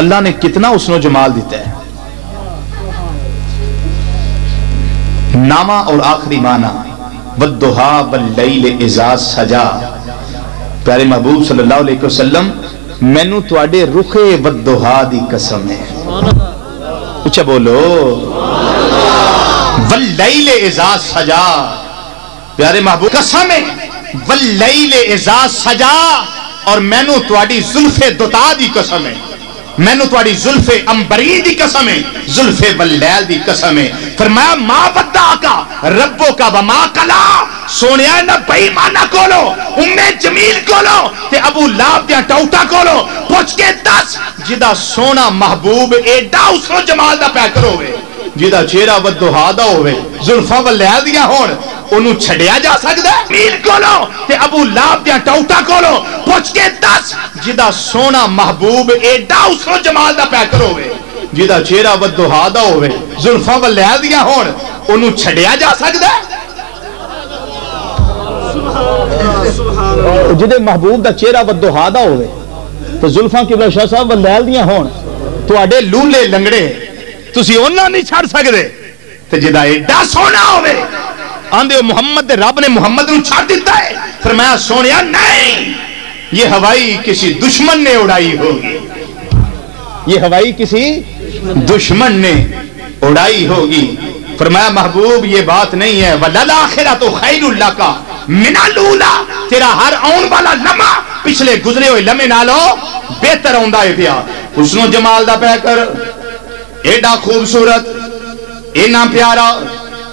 اللہ نے کتنا حسن و جمال دیتا ہے۔ نامہ اور آخری معنی والضحا واللیل اذا سجا، پیارے محبوب صلی اللہ علیہ وسلم مینو تواڈے رخ والضحا دی قسم ہے، اچھا بولو واللیل اذا سجا، پیارے محبوب قسم ہے واللیل اذا سجا، اور مینو تواڈی زلف دتا دی قسم ہے، مینو تواڈی زلف امبری دی قسم ہے، زلف واللیل دی قسم ہے۔ فرمایا ما ودعک ربک وما قلا، سونیا نہ بے ایمانہ کولو جمیل کولو تے ابو لہب دیاں ٹوٹا کولو پوچھ کے دس جدا سونا محبوب ایڈا حسن و جمال دا پیکر ہوئے، جدا چہرہ والضحا دا ہوئے، زلفاں واللیل دیاں ہون، انہوں چھڑیا جا سکتا ہے؟ میل کولو تے ابو لہب دیاں ٹوٹا کولو پوچھ کے دس جدا سونا محبوب ایڈا حسن و جمال دا پیکر ہوئے، جدا چہرہ والضحا دا ہوئے، زلفاں واللیل دیاں ہون، انہوں چھڑیا جا سکتا ہے؟ جدے محبوب دا چہرہ والضحا دا ہوئے تو زلفاں قبلہ شاہ صاحب واللیل دیاں ہون، تو آڈے لولے لنگڑے تسی اونا نہیں چھاڑ سکتے تے جدا ایڈا سونا ہوئے آندے محمد رب نے محمد نو چھاڑ دیتا ہے فرمایا سونیا نہیں یہ ہوائی کسی دشمن نے اڑائی ہوگی یہ ہوائی کسی دشمن نے اڑائی ہوگی فرمایا محبوب یہ بات نہیں ہے وَلَلْآخِرَةُ خَيْرٌ لَكَ مِنَ الْأُولَىٰ تیرا ہر آن والا لمحہ پچھلے گزرے ہوئے لمحے نالو بہتر ہوندہ ہے پیا حسن و جمال دا پہ کر ایڈا خوبصورت اینا پیارا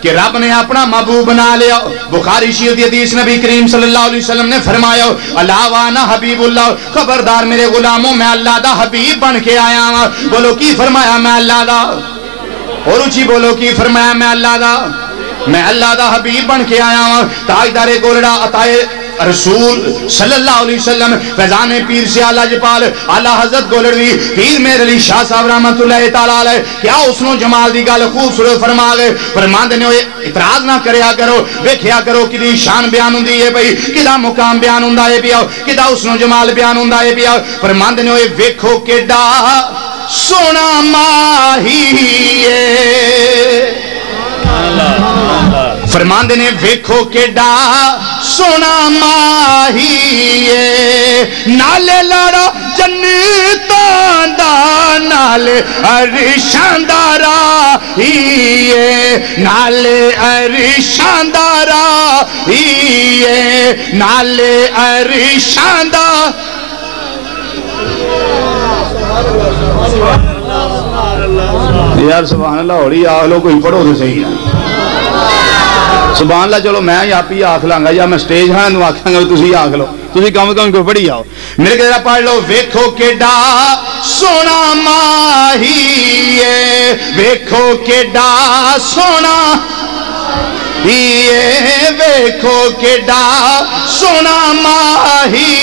کہ رب نے اپنا محبوب بنا لیا بخاری شریف حدیث نبی کریم صلی اللہ علیہ وسلم نے فرمایا اللہ وانا حبیب اللہ خبردار میرے غلاموں میں اللہ دا حبیب بن کے آیا ہوں بولو کی فرمایا میں اللہ دا اور اچھی بولو کی فرمایا میں اللہ دا حبیب بن کے آیا ہوں تاجدار گولڑا عطائے رسول صلی اللہ علیہ وسلم فیضان پیر سے آلہ جپال آلہ حضرت گولڑوی پیر میر علی شاہ صاحب رحمت اللہ تعالیٰ علیہ کیا حسن و جمال دی گال خوبصورت فرما گئے فرماندنے ہوئے اعتراض نہ کریا کرو ویکھیا کرو کدی شان بیان ہوندی ہے بھئی کدا مقام بیان ہوندا ہے پیا کدا حسن و جمال بیان ہوندا ہے پیا فرماندنے ہوئے ویکھو کیڈا سونا ماہی فرماندے نے ویکھو کیڈا سونا ماہی نالے لڑا جنتاں دا نالے عرشاں دا راہی نالے عرشاں دا راہی نالے عرشاں دا یار سبحان اللہ ہوڑی آگلو کوئی پڑھو تو صحیح ہے سبحان اللہ چلو میں آپ ہی آکھ لانگا یا میں سٹیج ہاں نو آکھاں گا تسی آکھ لو تسی کم کوئی پڑھی آؤ میرے کہہ رہا پڑھ لو ویکھو کیڈا سونا ماہی ویکھو کیڈا سونا ویکھو کیڈا سونا ماہی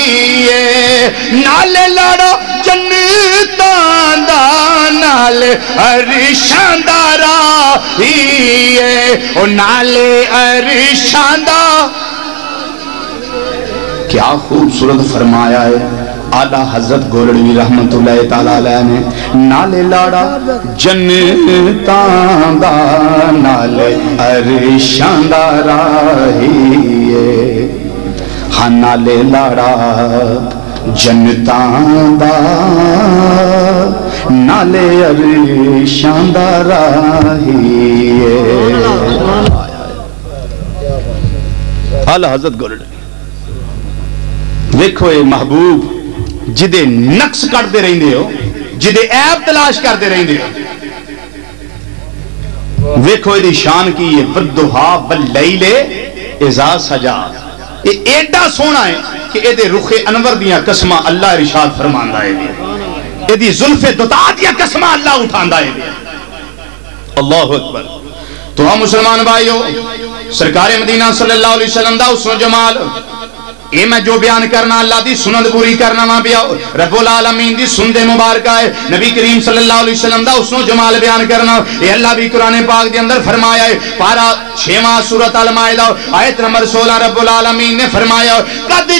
نالے لڑو جنتاں دا نالے عرشاں دا راہی او نالے عرشاں دا کیا خوبصورت فرمایا ہے آلہ حضرت گولڑوی رحمت اللہ تعالیٰ علیہ نے نالے لاڑا جنتاں دا نالے عرشاں دا راہی ہاں نالے لاڑا جنتاں دا نالے عرشاں دا راہی آلہ حضرت گولڑوی دیکھو اے محبوب جدے نقص کرتے رہندے ہو جدے عیب تلاش کرتے رہندے ہو دیکھو ایدی شان کی یہ والضحا واللیل اذا سجا یہ ایڈا سونا ہے کہ ایدے رخ انور دیاں قسمہ اللہ ارشاد فرماندہ ہے ایدی ظلف دتا دیاں قسمہ اللہ اٹھاندہ ہے اللہ اکبر تو ہم مسلمان بھائیو سرکار مدینہ صلی اللہ علیہ وسلم دا حسن و جمال اے میں جو بیان کرنا اللہ دی سنت پوری کرنا وہاں پیا رب العالمین دی سنت مبارکہ ہے نبی کریم صلی اللہ علیہ وسلم دا حسن و جمال بیان کرنا اے اللہ بھی قرآن پاک دے اندر فرمایا ہے پارا 6واں سورۃ المائدہ آیت نمبر 16 رب العالمین نے فرمایا قد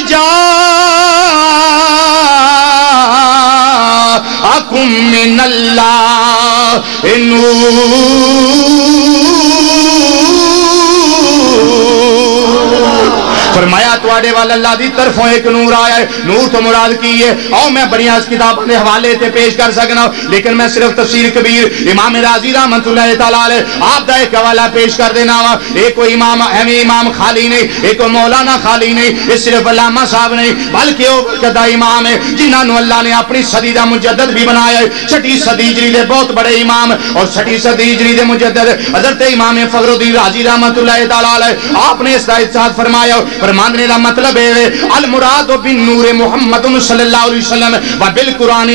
جاءکم من اللہ نور فرمایا توڑے والا اللہ دی طرفوں ایک نور آیا ہے نور تو مراد کی ہے اور میں بڑی اس کتاب نے حوالے تے پیش کر سکنا لیکن میں صرف تفسیر کبیر امام رازی رحمت اللہ تعالیٰ علیہ آپ دا ایک حوالہ پیش کر دینا ہوا ایک کوئی امام خالی نہیں ایک مولانا خالی نہیں یہ صرف علامہ صاحب نہیں بلکہ وہ کدا امام ہے جنہاں نو اللہ نے اپنی صدی دا مجدد بھی بنایا ہے 6 صدی ہجری دے بہت بڑے امام اور 6 صدی ہجری دے مجدد حضرت امام فخر الدین رازی رحمت اللہ تعالیٰ علیہ آپ نے اس کا ارشاد فرمایا فرمانے کا مطلب ہے المراد بالنور محمد صلی اللہ علیہ وسلم وبالقرآن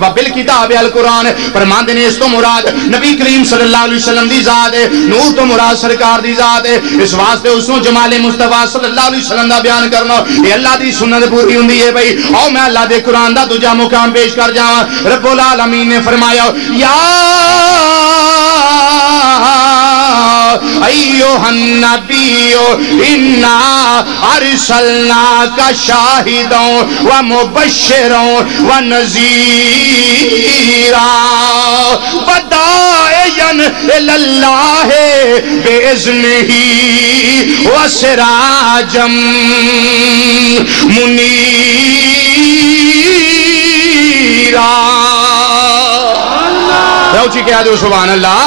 وبالکتاب القرآن فرمانے نے اس تو مراد نبی کریم صلی اللہ علیہ وسلم دی ذات ہے نور تو مراد سرکار دی ذات ہے اس واسطے اس نے جمال مصطفیٰ صلی اللہ علیہ وسلم دا بیان کرنا یہ اللہ دی سنت پوری ہوندی ہے بھائی اور میں اللہ دے قرآن دا دوجا مقام پیش کر جاواں رب العالمین نے فرمایا یا ایھا النبی انا ارسلناک شاہدا ومبشرا ونذیرا وداعیا الی اللہ باذنہ وسراجا منیرا. روچی کہہ دو سبحان اللہ.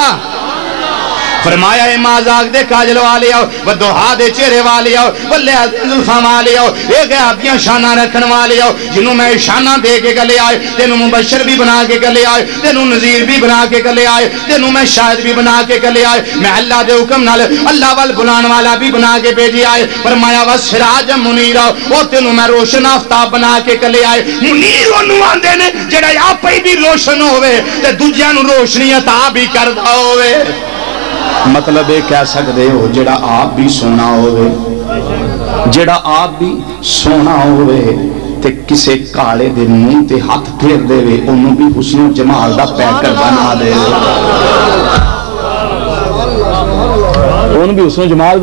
فرمایا اے مازاق دے کاجل والے آؤ و دوہا دے چہرے والے آؤ و لیل زلفاں والے آؤ ایک آدیاں شانہ رکھن والے آؤ جنہوں میں شانہ دے کے گلے آئے تینوں مبشر بھی بنا کے گلے آئے تینوں نذیر بھی بنا کے گلے آئے تینوں میں شاہد بھی بنا کے گلے آئے میں اللہ دے حکم نال اللہ وال بلان والا بھی بنا کے بھیجی آئے. فرمایا وسراج منیرا اور تینوں میں روشن آفتاب بنا کے گلے آئے. منیر انہوں آندے نے جڑا آپ ہی بھی روشن ہوئے تے دوجیاں نو روشنی عطا بھی کردہ ہوئے. مطلب یہ کہہ سکتے ہو جڑا آپ بھی سونا ہوئے جڑا آپ بھی سونا ہوئے تے کسے کالے دے منہ تے ہاتھ پھیر دے وے انہوں بھی حسن و جمال دا پیکر بنا دے انہوں بھی حسن و جمال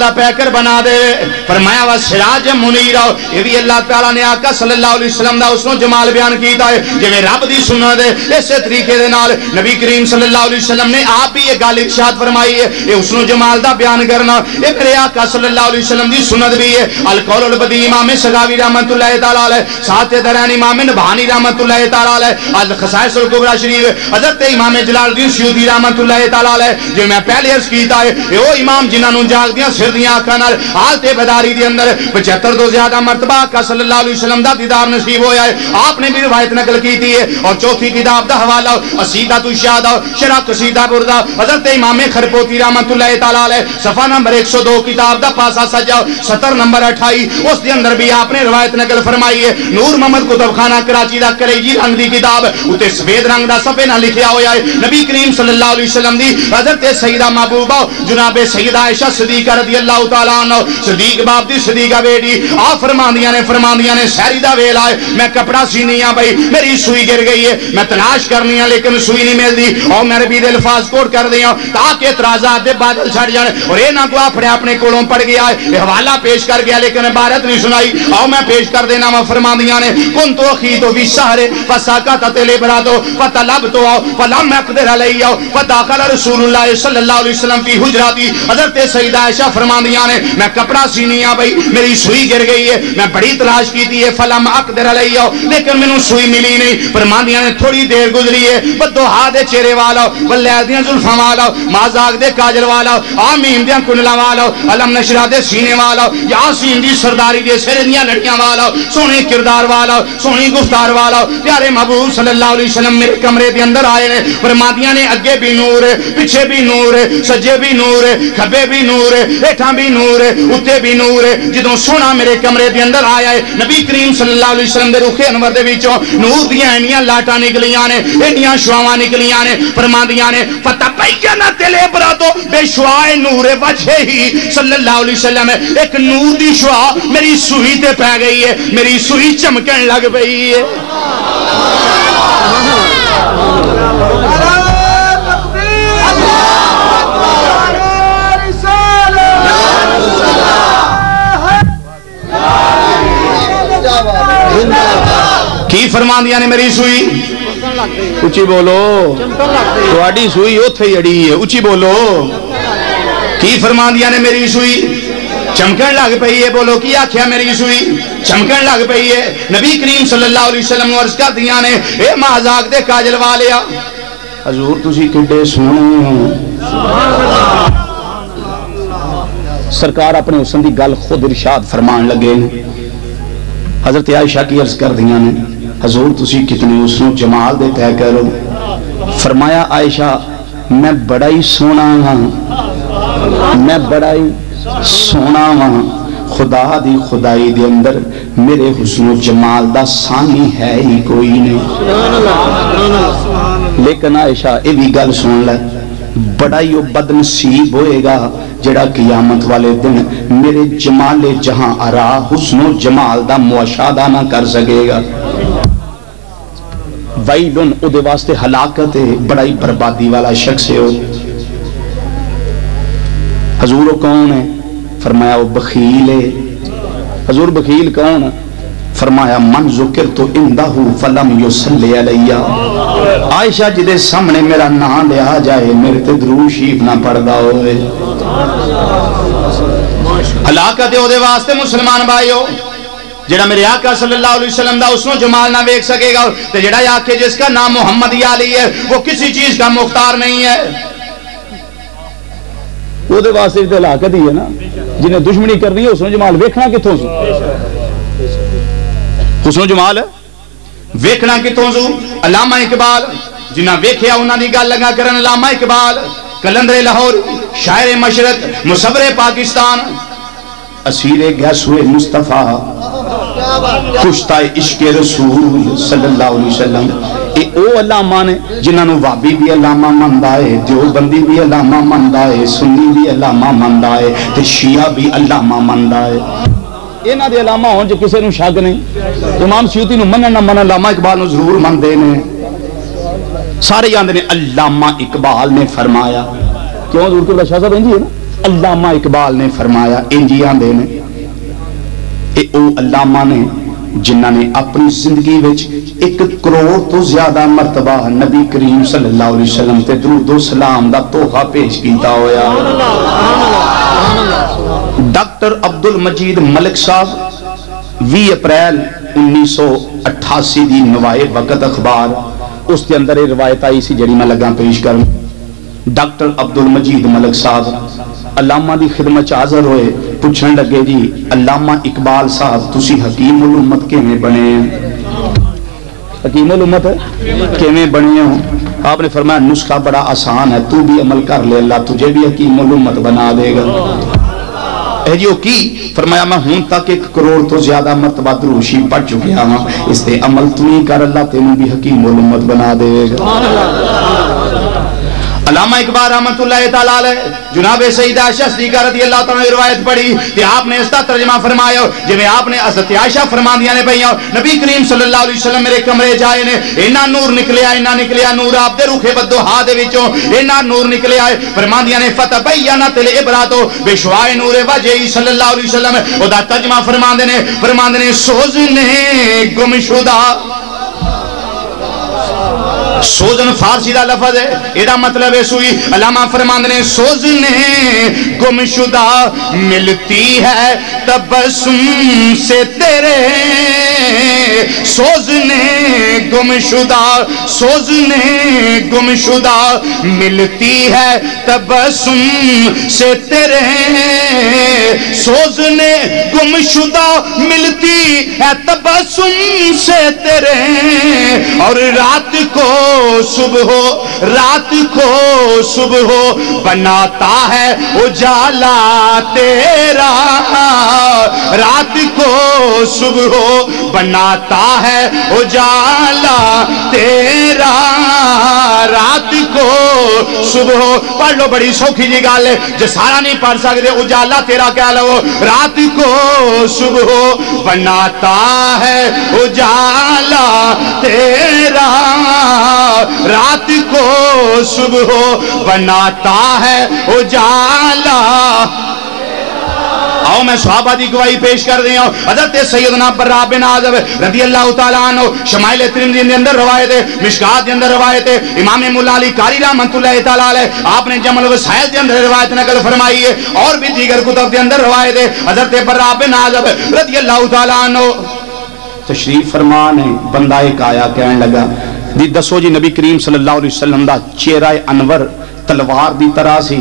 دا پیکر بنا دے. فرمایا وسراج منیرا. یہ بھی اللہ تعالیٰ نے آقا صلی اللہ علیہ وسلم دا حسن و جمال بیان کیتا ہے جو رب دی سنت ہے. اسے طریقے دے نال نبی کریم صلی اللہ علیہ وسلم نے آپ بھی یہ گل ارشاد فرمائی ہے. یہ حسن و جمال دا بیان کرنا یہ میرے آقا صلی اللہ علیہ وسلم دی سنت بھی ہے. القول البدی امام سغاوی رحمت اللہ تعالیٰ علیہ ساتھ درین امام نبھانی رحمت اللہ تعالیٰ علیہ الخصائص الکبریٰ شریف حضرت امام جلال الدین سیوطی رحمت اللہ تعالیٰ علیہ جو میں پہلے عرض کیتا ہے یہ وہ امام جنہاں نوں جاگ دیاں سر دیاں آنکھاں نال حالت بیداری دی اندر 75 تو زیادہ مرتبہ آقا صلی اللہ علیہ وسلم دا دیدار نصیب ہویا ہے. آپ نے بھی روایت نقل کی تھی ہے. اور چوتھی کتاب دا حوالہ عصیدۃ الشہداء شرح قصیدہ بردہ حضرت امام خرپوتی رحمت اللہ تعالیٰ علیہ صفحہ نمبر 102 کتاب دا پاسا سجا سطر نمبر 28 اس دے اندر بھی آپ نے روایت نقل فرمائی ہے. نور محمد کتب خانہ کراچی دا کریجی رنگ دی کتاب اتے سفید رنگ دا صفحے نہ لکھیا ہویا ہے. نبی کریم صلی اللہ علیہ وسلم دی حضرت سیدہ محبوبہ جناب سیدہ عائشہ صدیقہ رضی اللہ تعالیٰ عنہ صدیق باپ دی صدیقہ بیٹی آپ فرماندیاں نے سہری دا ویل آئے میں کپڑا سینی ہاں بھائی میری سوئی گر گئی ہے میں تلاش کرنی ہاں لیکن سوئی نہیں مل دی اور میں ربی دے الفاظ کوٹ کر دیا تاکہ اعتراضات دے بادل چھڑ جانے اور یہ نہ کو اپنے کولوں پڑ گیا ہے یہ حوالہ پیش کر گیا لیکن عبارت نہیں سنائی. اور میں پیش کر دینا میں فرماندیاں نے کن تو خیتو فی سہر فساکت تلبراتو فتلبتو فلم اقدر علیہ فداخل رسول اللہ صلی اللہ علیہ وسلم فی حجراتی. حضرت سیدہ عائشہ فرماندیاں نے میں کپڑا سینی ہاں بھائی میری سوئی گر گئی ہے میں بڑی تلاش کی تھی فلم اقدر علیہ لیکن میں نے سوئی ملی نہیں. فرماندیاں نے تھوڑی دیر گزری ہے بدوہا دے چہرے والا واللیل دیاں زلفاں والا مازاق دے کاجل والا آمین دیاں کنلا والا علم نشرہ دے سینے والا یاسین دی سرداری دے سرنیاں لڑیاں والا سونے کردار والا سونی گفتار والا پیارے محبوب صلی اللہ علیہ وسلم میرے کمرے دے اندر آئے نے. فرماندیاں نے اگے بھی نور پیچھے بھی نور سجے بھی نور کھبے بھی نور ایٹھاں بھی نور اتے بھی نور. جدوں سونا میرے کمرے دے اندر آیا ہے نبی کریم صلی اللہ علیہ وسلم دے رخ انور دے وچوں نور دیاں اینیاں لاٹاں نکلیاں نے اینیاں شعاواں نکلیاں نے. فرماندیاں نے فتبینت العبرۃ بشعاع نور وجہہ صلی اللہ علیہ وسلم ایک نور دی شعاع میری سوئی تے پہ گئی ہے میری سوئی چمکن لگ پئی ہے. کی فرماندیاں نے میری سوئی اچھی بولو تواڈی سوئی اوتھے ہی اڑی ہے اچھی بولو. کی فرماندیاں نے میری سوئی چمکن لگ پئی ہے. بولو کی آکھیا میری سوئی چمکن لگ پئی ہے. نبی کریم صلی اللہ علیہ وسلم عرض کر دیاں نے اے مازاق دے کاجل والیا حضور تسی کڈے سونے ہو. سرکار اپنے حسن دی گل خود ارشاد فرمان لگے. حضرت عائشہ کی عرض کر دیاں نے حضور تسی کتنے حسن و جمال دے طے کرو. فرمایا عائشہ میں بڑا ہی سونا ہاں میں بڑا ہی سونا ہاں خدا دی خدائی دے اندر میرے حسن و جمال دا ثانی ہے ہی کوئی نہیں. لیکن عائشہ اے بھی گل سن لے بڑا ہی بد نصیب ہوئے گا جڑا قیامت والے دن میرے جمال جہاں ارا حسن و جمال دا مشاہدہ نہ کر سکے گا. ویلن او دے واسطے ہلاکت ہے بڑا ہی بربادی والا شخص ہے. حضور وہ کون ہے؟ فرمایا وہ بخیل ہے۔ حضور بخیل کون؟ فرمایا من ذکرت عندہ فلم یصلی علیہ، عائشہ جدے سامنے میرا نام لیا جائے میرے تے درود شریف نہ پڑھدا ہوئے۔ ہلاکت ہے دے واسطے مسلمان بھائیو، جڑا میرے آقا صلی اللہ علیہ وسلم دا اسنو جمال نہ ویکھ سکے گا، تے جڑا آکھے جس کا نام محمد علی ہے وہ کسی چیز کا مختار نہیں ہے۔ وہ دے واسطے تے ہلاکت ہی ہے نا، جنہیں دشمنی کرنی ہے اسنو جمال ویکھنا کتھوں سو؟ حسن و جمال ویکھنا کتوں سو؟ علامہ اقبال جنہ ویکھیا انہاں دی گل لگا کرن، علامہ اقبال کلندر لاہور، شاعر مشرق، مصور پاکستان، اسیر گیسوئے مصطفیٰ، کشتہ عشق رسول صلی اللہ علیہ وسلم۔ اے او علامہ نے جنہاں نو وابی بھی علامہ مندائے، دیوبندی بھی علامہ مندائے، سنی بھی علامہ مندائے، تے شیعہ بھی علامہ مندائے۔ اینا دے علامہ ہون جو کسے نو شک نہیں، امام سیوطی نو منن نہ منن، علامہ اقبال نو ضرور من دے نے۔ سارے یاندے نے علامہ اقبال نے فرمایا، کیوں حضور کے بڑا شاہ صاحب انجی ہے نا، علامہ اقبال نے فرمایا، انجی آندے نے۔ اے او علامہ نے جنہاں نے اپنی زندگی وچ 1 کروڑ تو زیادہ مرتبہ نبی کریم صلی اللہ علیہ وسلم تے درود و سلام دا تحفہ پیش کیتا ہویا۔ ڈاکٹر عبد المجید ملک صاحب 20 اپریل 1988 دی نوائے وقت اخبار، اس کے اندر یہ روایت آئی سی جڑی میں لگا پیش کروں۔ ڈاکٹر عبد المجید ملک صاحب علامہ دی خدمت حاضر ہوئے، پوچھن لگے جی علامہ اقبال صاحب تسی حکیم الامت کیویں بنے ہیں؟ حکیم الامت کیویں بنے ہوں؟ آپ نے فرمایا نسخہ بڑا آسان ہے، تو بھی عمل کر لے اللہ تجھے بھی حکیم الامت بنا دے گا۔ ایجیو کی فرمایا میں ہوں تک 1 کروڑ تو زیادہ مرتبہ درود شریف پڑھ چکیا ہوں، اس تے عمل تو نہیں کر اللہ تینوں بھی حکیم الامت بنا دے گا۔ علامہ اقبال رحمت اللہ تعالیٰ علیہ جناب سیدہ عائشہ صدیقہ رضی اللہ تعالیٰ نے روایت پڑھی کہ آپ نے اس کا ترجمہ فرمایا جو میں آپ نے حضرت عائشہ فرما دیا نے بھئی نبی کریم صلی اللہ علیہ وسلم میرے کمرے جائے نے، اینا نور نکلیا نور آپ دے روخے بدوہا دے وچوں اینا نور نکلیا ہے، فرما دیا نے فتبینت العبراتو بشعاع نور وجہ صلی اللہ علیہ وسلم۔ او دا ترجمہ فرما دینے سوزنے گمشدہ، سوزن فارسی دا لفظ ہے، ایدہ مطلب ہے سوئی علامہ فرماندے نے سوزنے گمشدہ ملتی ہے تبسم سے تیرے، سوزنے گمشدہ ملتی ہے تبسم سے تیرے، سوزنے گمشدہ ملتی ہے تبسم سے تیرے، اور رات کو صبح بناتا ہے اجالا تیرا، رات کو صبح بناتا ہے اجالا تیرا، رات کو صبح پڑھ لو بڑی سوکھی جی گال ہے جو سارا نہیں پڑھ سکتے، اجالا تیرا کیا لو، رات کو صبح بناتا ہے اجالا تیرا، رات کو صبح بناتا ہے اجالا۔ آؤ میں صحابہ دی گواہی پیش کر دیا ہوں۔ حضرت سیدنا براء بن عازب رضی اللہ تعالیٰ عنہ، شمائل ترمذی دے اندر روایت ہے، مشکات دے اندر روایت ہے، امام مولا علی قاری رحمت اللہ تعالیٰ علیہ آپ نے جمع الوسائل دے اندر روایت نقل فرمائی ہے، اور بھی دیگر کتب دے اندر روایت ہے۔ حضرت براء بن عازب رضی اللہ تعالیٰ عنہ تشریف فرمان ہے، بندہ ایک آیا کہنے لگا دی دسو جی نبی کریم صلی اللہ علیہ وسلم دا چہرہ انور تلوار دی طرح سی؟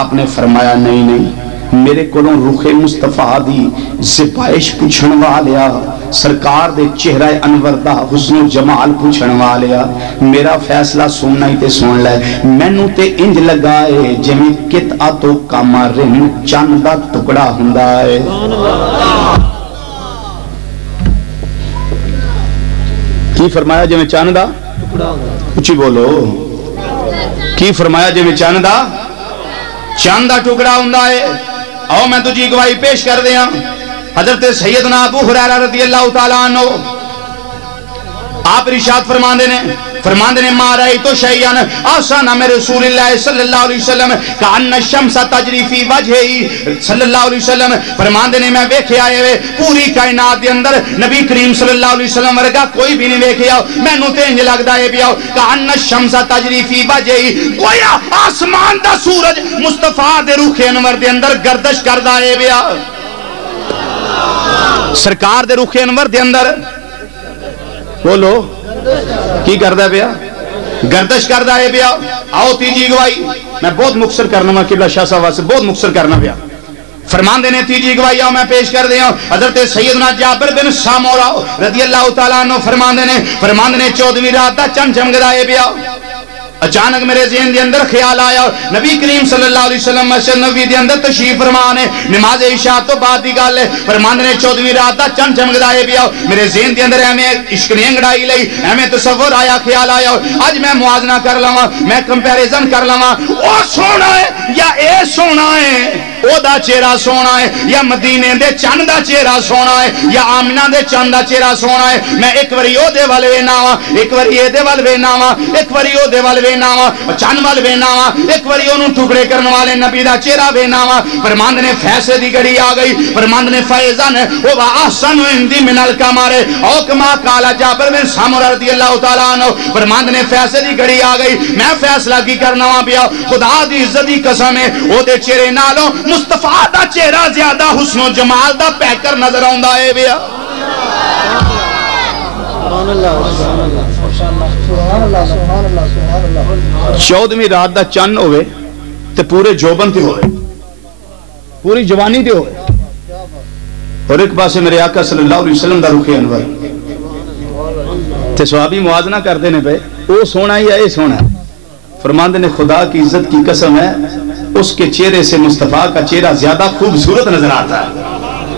آپ نے فرمایا نہیں، میرے کولوں رخ مصطفیٰ دی زبائش پوچھن والیا، سرکار دے چہرہ انور دا حسن و جمال پوچھن والیا، میرا فیصلہ سننا ہی تے سن لے، مینوں تے انج لگائے جویں قطعۃ قمر چاند دا ٹکڑا ہوندا ہے۔ کی فرمایا جویں چاند دا اچھی بولو، کی فرمایا جویں چاند دا ٹکڑا ہوندا ہے۔ آؤ میں تجھے گواہی پیش کر دیا، حضرت سیدنا ابو ہریرہ رضی اللہ تعالیٰ عنہ آپ رشاد فرماندے نے مارائی تو شیئن آسانا میں رسول اللہ صلی اللہ علیہ وسلم کان الشمس تجری فی وجہی صلی اللہ علیہ وسلم فرماندے نے میں ویکھے آئے ہوئے پوری کائنات دے اندر نبی کریم صلی اللہ علیہ وسلم ورگا کوئی بھی نہیں ویکھے آؤ میں نو تینج لگدا ہے بھی آؤ کان الشمس تجری فی وجہی گویا آسمان دا سورج مصطفیٰ دے روح انور دے اندر گردش کردا ہے بھی آؤ سرکار دے روح انور دے اندر بولو کی کردہ پیا گردش کردہ ہے پیا آؤ تیجی گوائی میں بہت مختصر کرنا میں قبلہ شاہ صاحب سے بہت مختصر کرنا پیا فرمان دینے تیجی گوائی آؤ میں پیش کر دیا حضرت سیدنا جابر بن سامورا رضی اللہ تعالیٰ عنہ فرمان دینے 14ویں رات دا چند چمگدہ ہے پیا اچانک میرے ذہن دے اندر خیال آیا نبی کریم صلی اللہ علیہ وسلم مسجد نبوی دے اندر تشریف فرمانے نماز عشاء تو بعد دی گل ہے فرماندے نے 14ویں رات دا چند چمکدائے بھی آؤ میرے ذہن دے اندر ایویں عشق نے انگڑائی لئی ایویں تصور آیا خیال آیا اج میں موازنہ کر لواں میں کمپیریزن کر لواں او سونا ہے یا اے سونا ہے او دا چہرہ سونا ہے یا مدینے دے چند دا چہرہ سونا ہے یا آمنہ دے چند دا چہرہ سونا ہے میں ایک وری او دے والے ناواں ایک وری اے دے والے ناواں ایک وری او دے والے چند وال ویناوا ایک وری انہوں ٹکڑے کرنے والے نبی دا چہرہ ویناوا فرماند نے فیصلے دی گھڑی آ گئی فرماند نے فیضان او احسن اندی من القمر او کما قال جابر بن سامورہ رضی اللہ تعالیٰ عنہ فرماند نے فیصلے دی گھڑی آ گئی میں فیصلہ کی کرنا وا پیا خدا دی عزت دی قسم ہے او دے چہرے نالوں مصطفیٰ دا چہرہ زیادہ حسن و جمال دا پیکر نظر آوندا ہے پیا سبحان اللہ 14ویں رات دا چن ہوئے تے پورے جوبن تے ہوئے پوری جوانی تے ہوئے اور ایک پاسے میرے آقا صلی اللہ علیہ وسلم دا روح انور تے صحابی موازنہ کر دینے پہ او سونا یا اے سونا ہے فرماندے نے خدا کی عزت کی قسم ہے اس کے چہرے سے مصطفیٰ کا چہرہ زیادہ خوبصورت نظر آتا ہے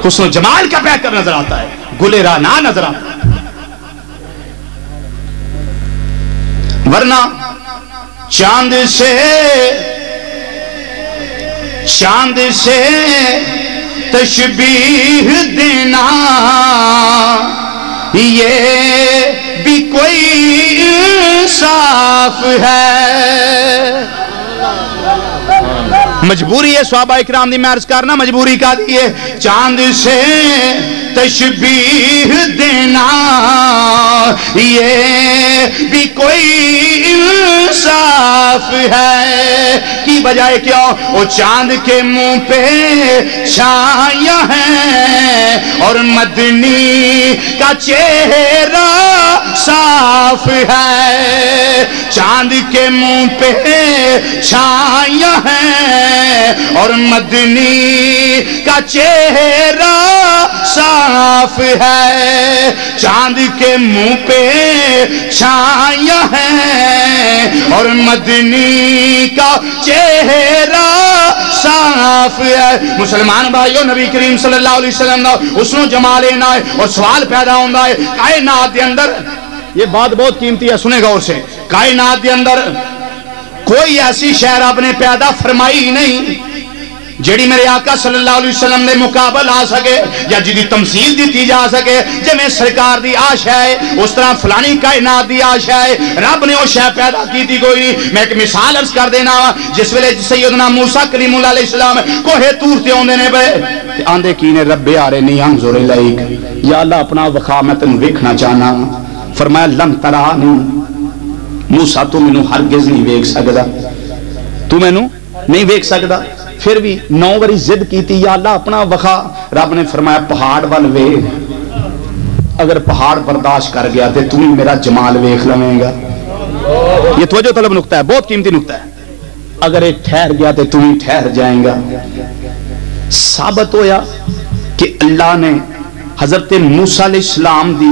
حسن و جمال کا پیکر نظر آتا ہے گلے رانا نظر آتا ہے ورنہ چاند سے تشبیہ دینا یہ بھی کوئی انصاف ہے مجبوری ہے صحابہ اکرام دی میں عرض کرنا مجبوری کا دیئے چاند سے تشبیہ دینا یہ بھی کوئی انصاف ہے کی بجائے کیا وہ چاند کے منہ پہ چھایاں ہیں اور مدنی کا چہرہ صاف ہے چاند کے منہ پہ چھایاں ہیں اور مدنی کا چہرہ صاف ہے چاند کے منہ پہ چھایاں ہیں اور مدنی کا چہرہ صاف ہے مسلمان بھائیو نبی کریم صلی اللہ علیہ وسلم حسن و جمال ہے اور سوال پیدا ہوتا ہے کائنات دے اندر یہ بات بہت قیمتی ہے سنے غور سے کائنات دے اندر کوئی ایسی شے رب نے پیدا فرمائی نہیں جیڑی میرے آقا صلی اللہ علیہ وسلم نے مقابل آ سکے یا جی دی تمثیل دیتی جا سکے جی میں سرکار دی آش ہے اس طرح فلانی کائنات دی آش ہے رب نے وہ شے پیدا کی تھی کوئی نہیں میں ایک مثال عرض کر دینا جس ویلے سیدنا موسیٰ کلیم اللہ علیہ السلام کوہ طور تے ہوندے نے بے آندے کی نے رب آرے نہیں انظر الیک یا اللہ اپنا وقا میں تنو ویکھنا چاہنا فرمایا لن ترانی موسیٰ تو میں نو ہرگز نہیں ویکھ سکدا تو میں نو نہیں ویکھ سکدا پھر بھی 9 وری زد کی تھی یا اللہ اپنا وقا رب نے فرمایا پہاڑ وال ویکھ اگر پہاڑ برداشت کر گیا تے تمہیں میرا جمال ویکھ لویں گا یہ توجہ طلب نقطہ ہے بہت قیمتی نقطہ ہے اگر ایک ٹھہر گیا تے تمہیں ٹھہر جائیں گا ثابت ہویا کہ اللہ نے حضرت موسیٰ علیہ السلام دی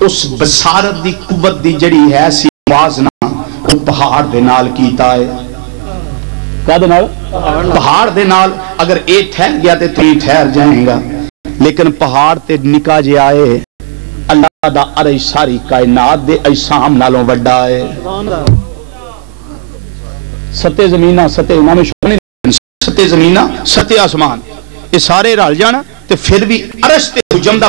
اس بصارت دی قوت دی جڑی ہے سی موازنہ وہ پہاڑ دے نال کیتا ہے کیا دے نال پہاڑ دے نال اگر اے ٹھہر گیا تے تھی ٹھہر جائیں گا لیکن پہاڑ تے نکا جے آئے اللہ دا ارے ساری کائنات دے ایسام نالوں وڈا ہے ستے زمینہ ستے امام شونی ستے زمینہ ستے آسمان یہ سارے رال جانا تے پھر بھی عرش تے حجم دا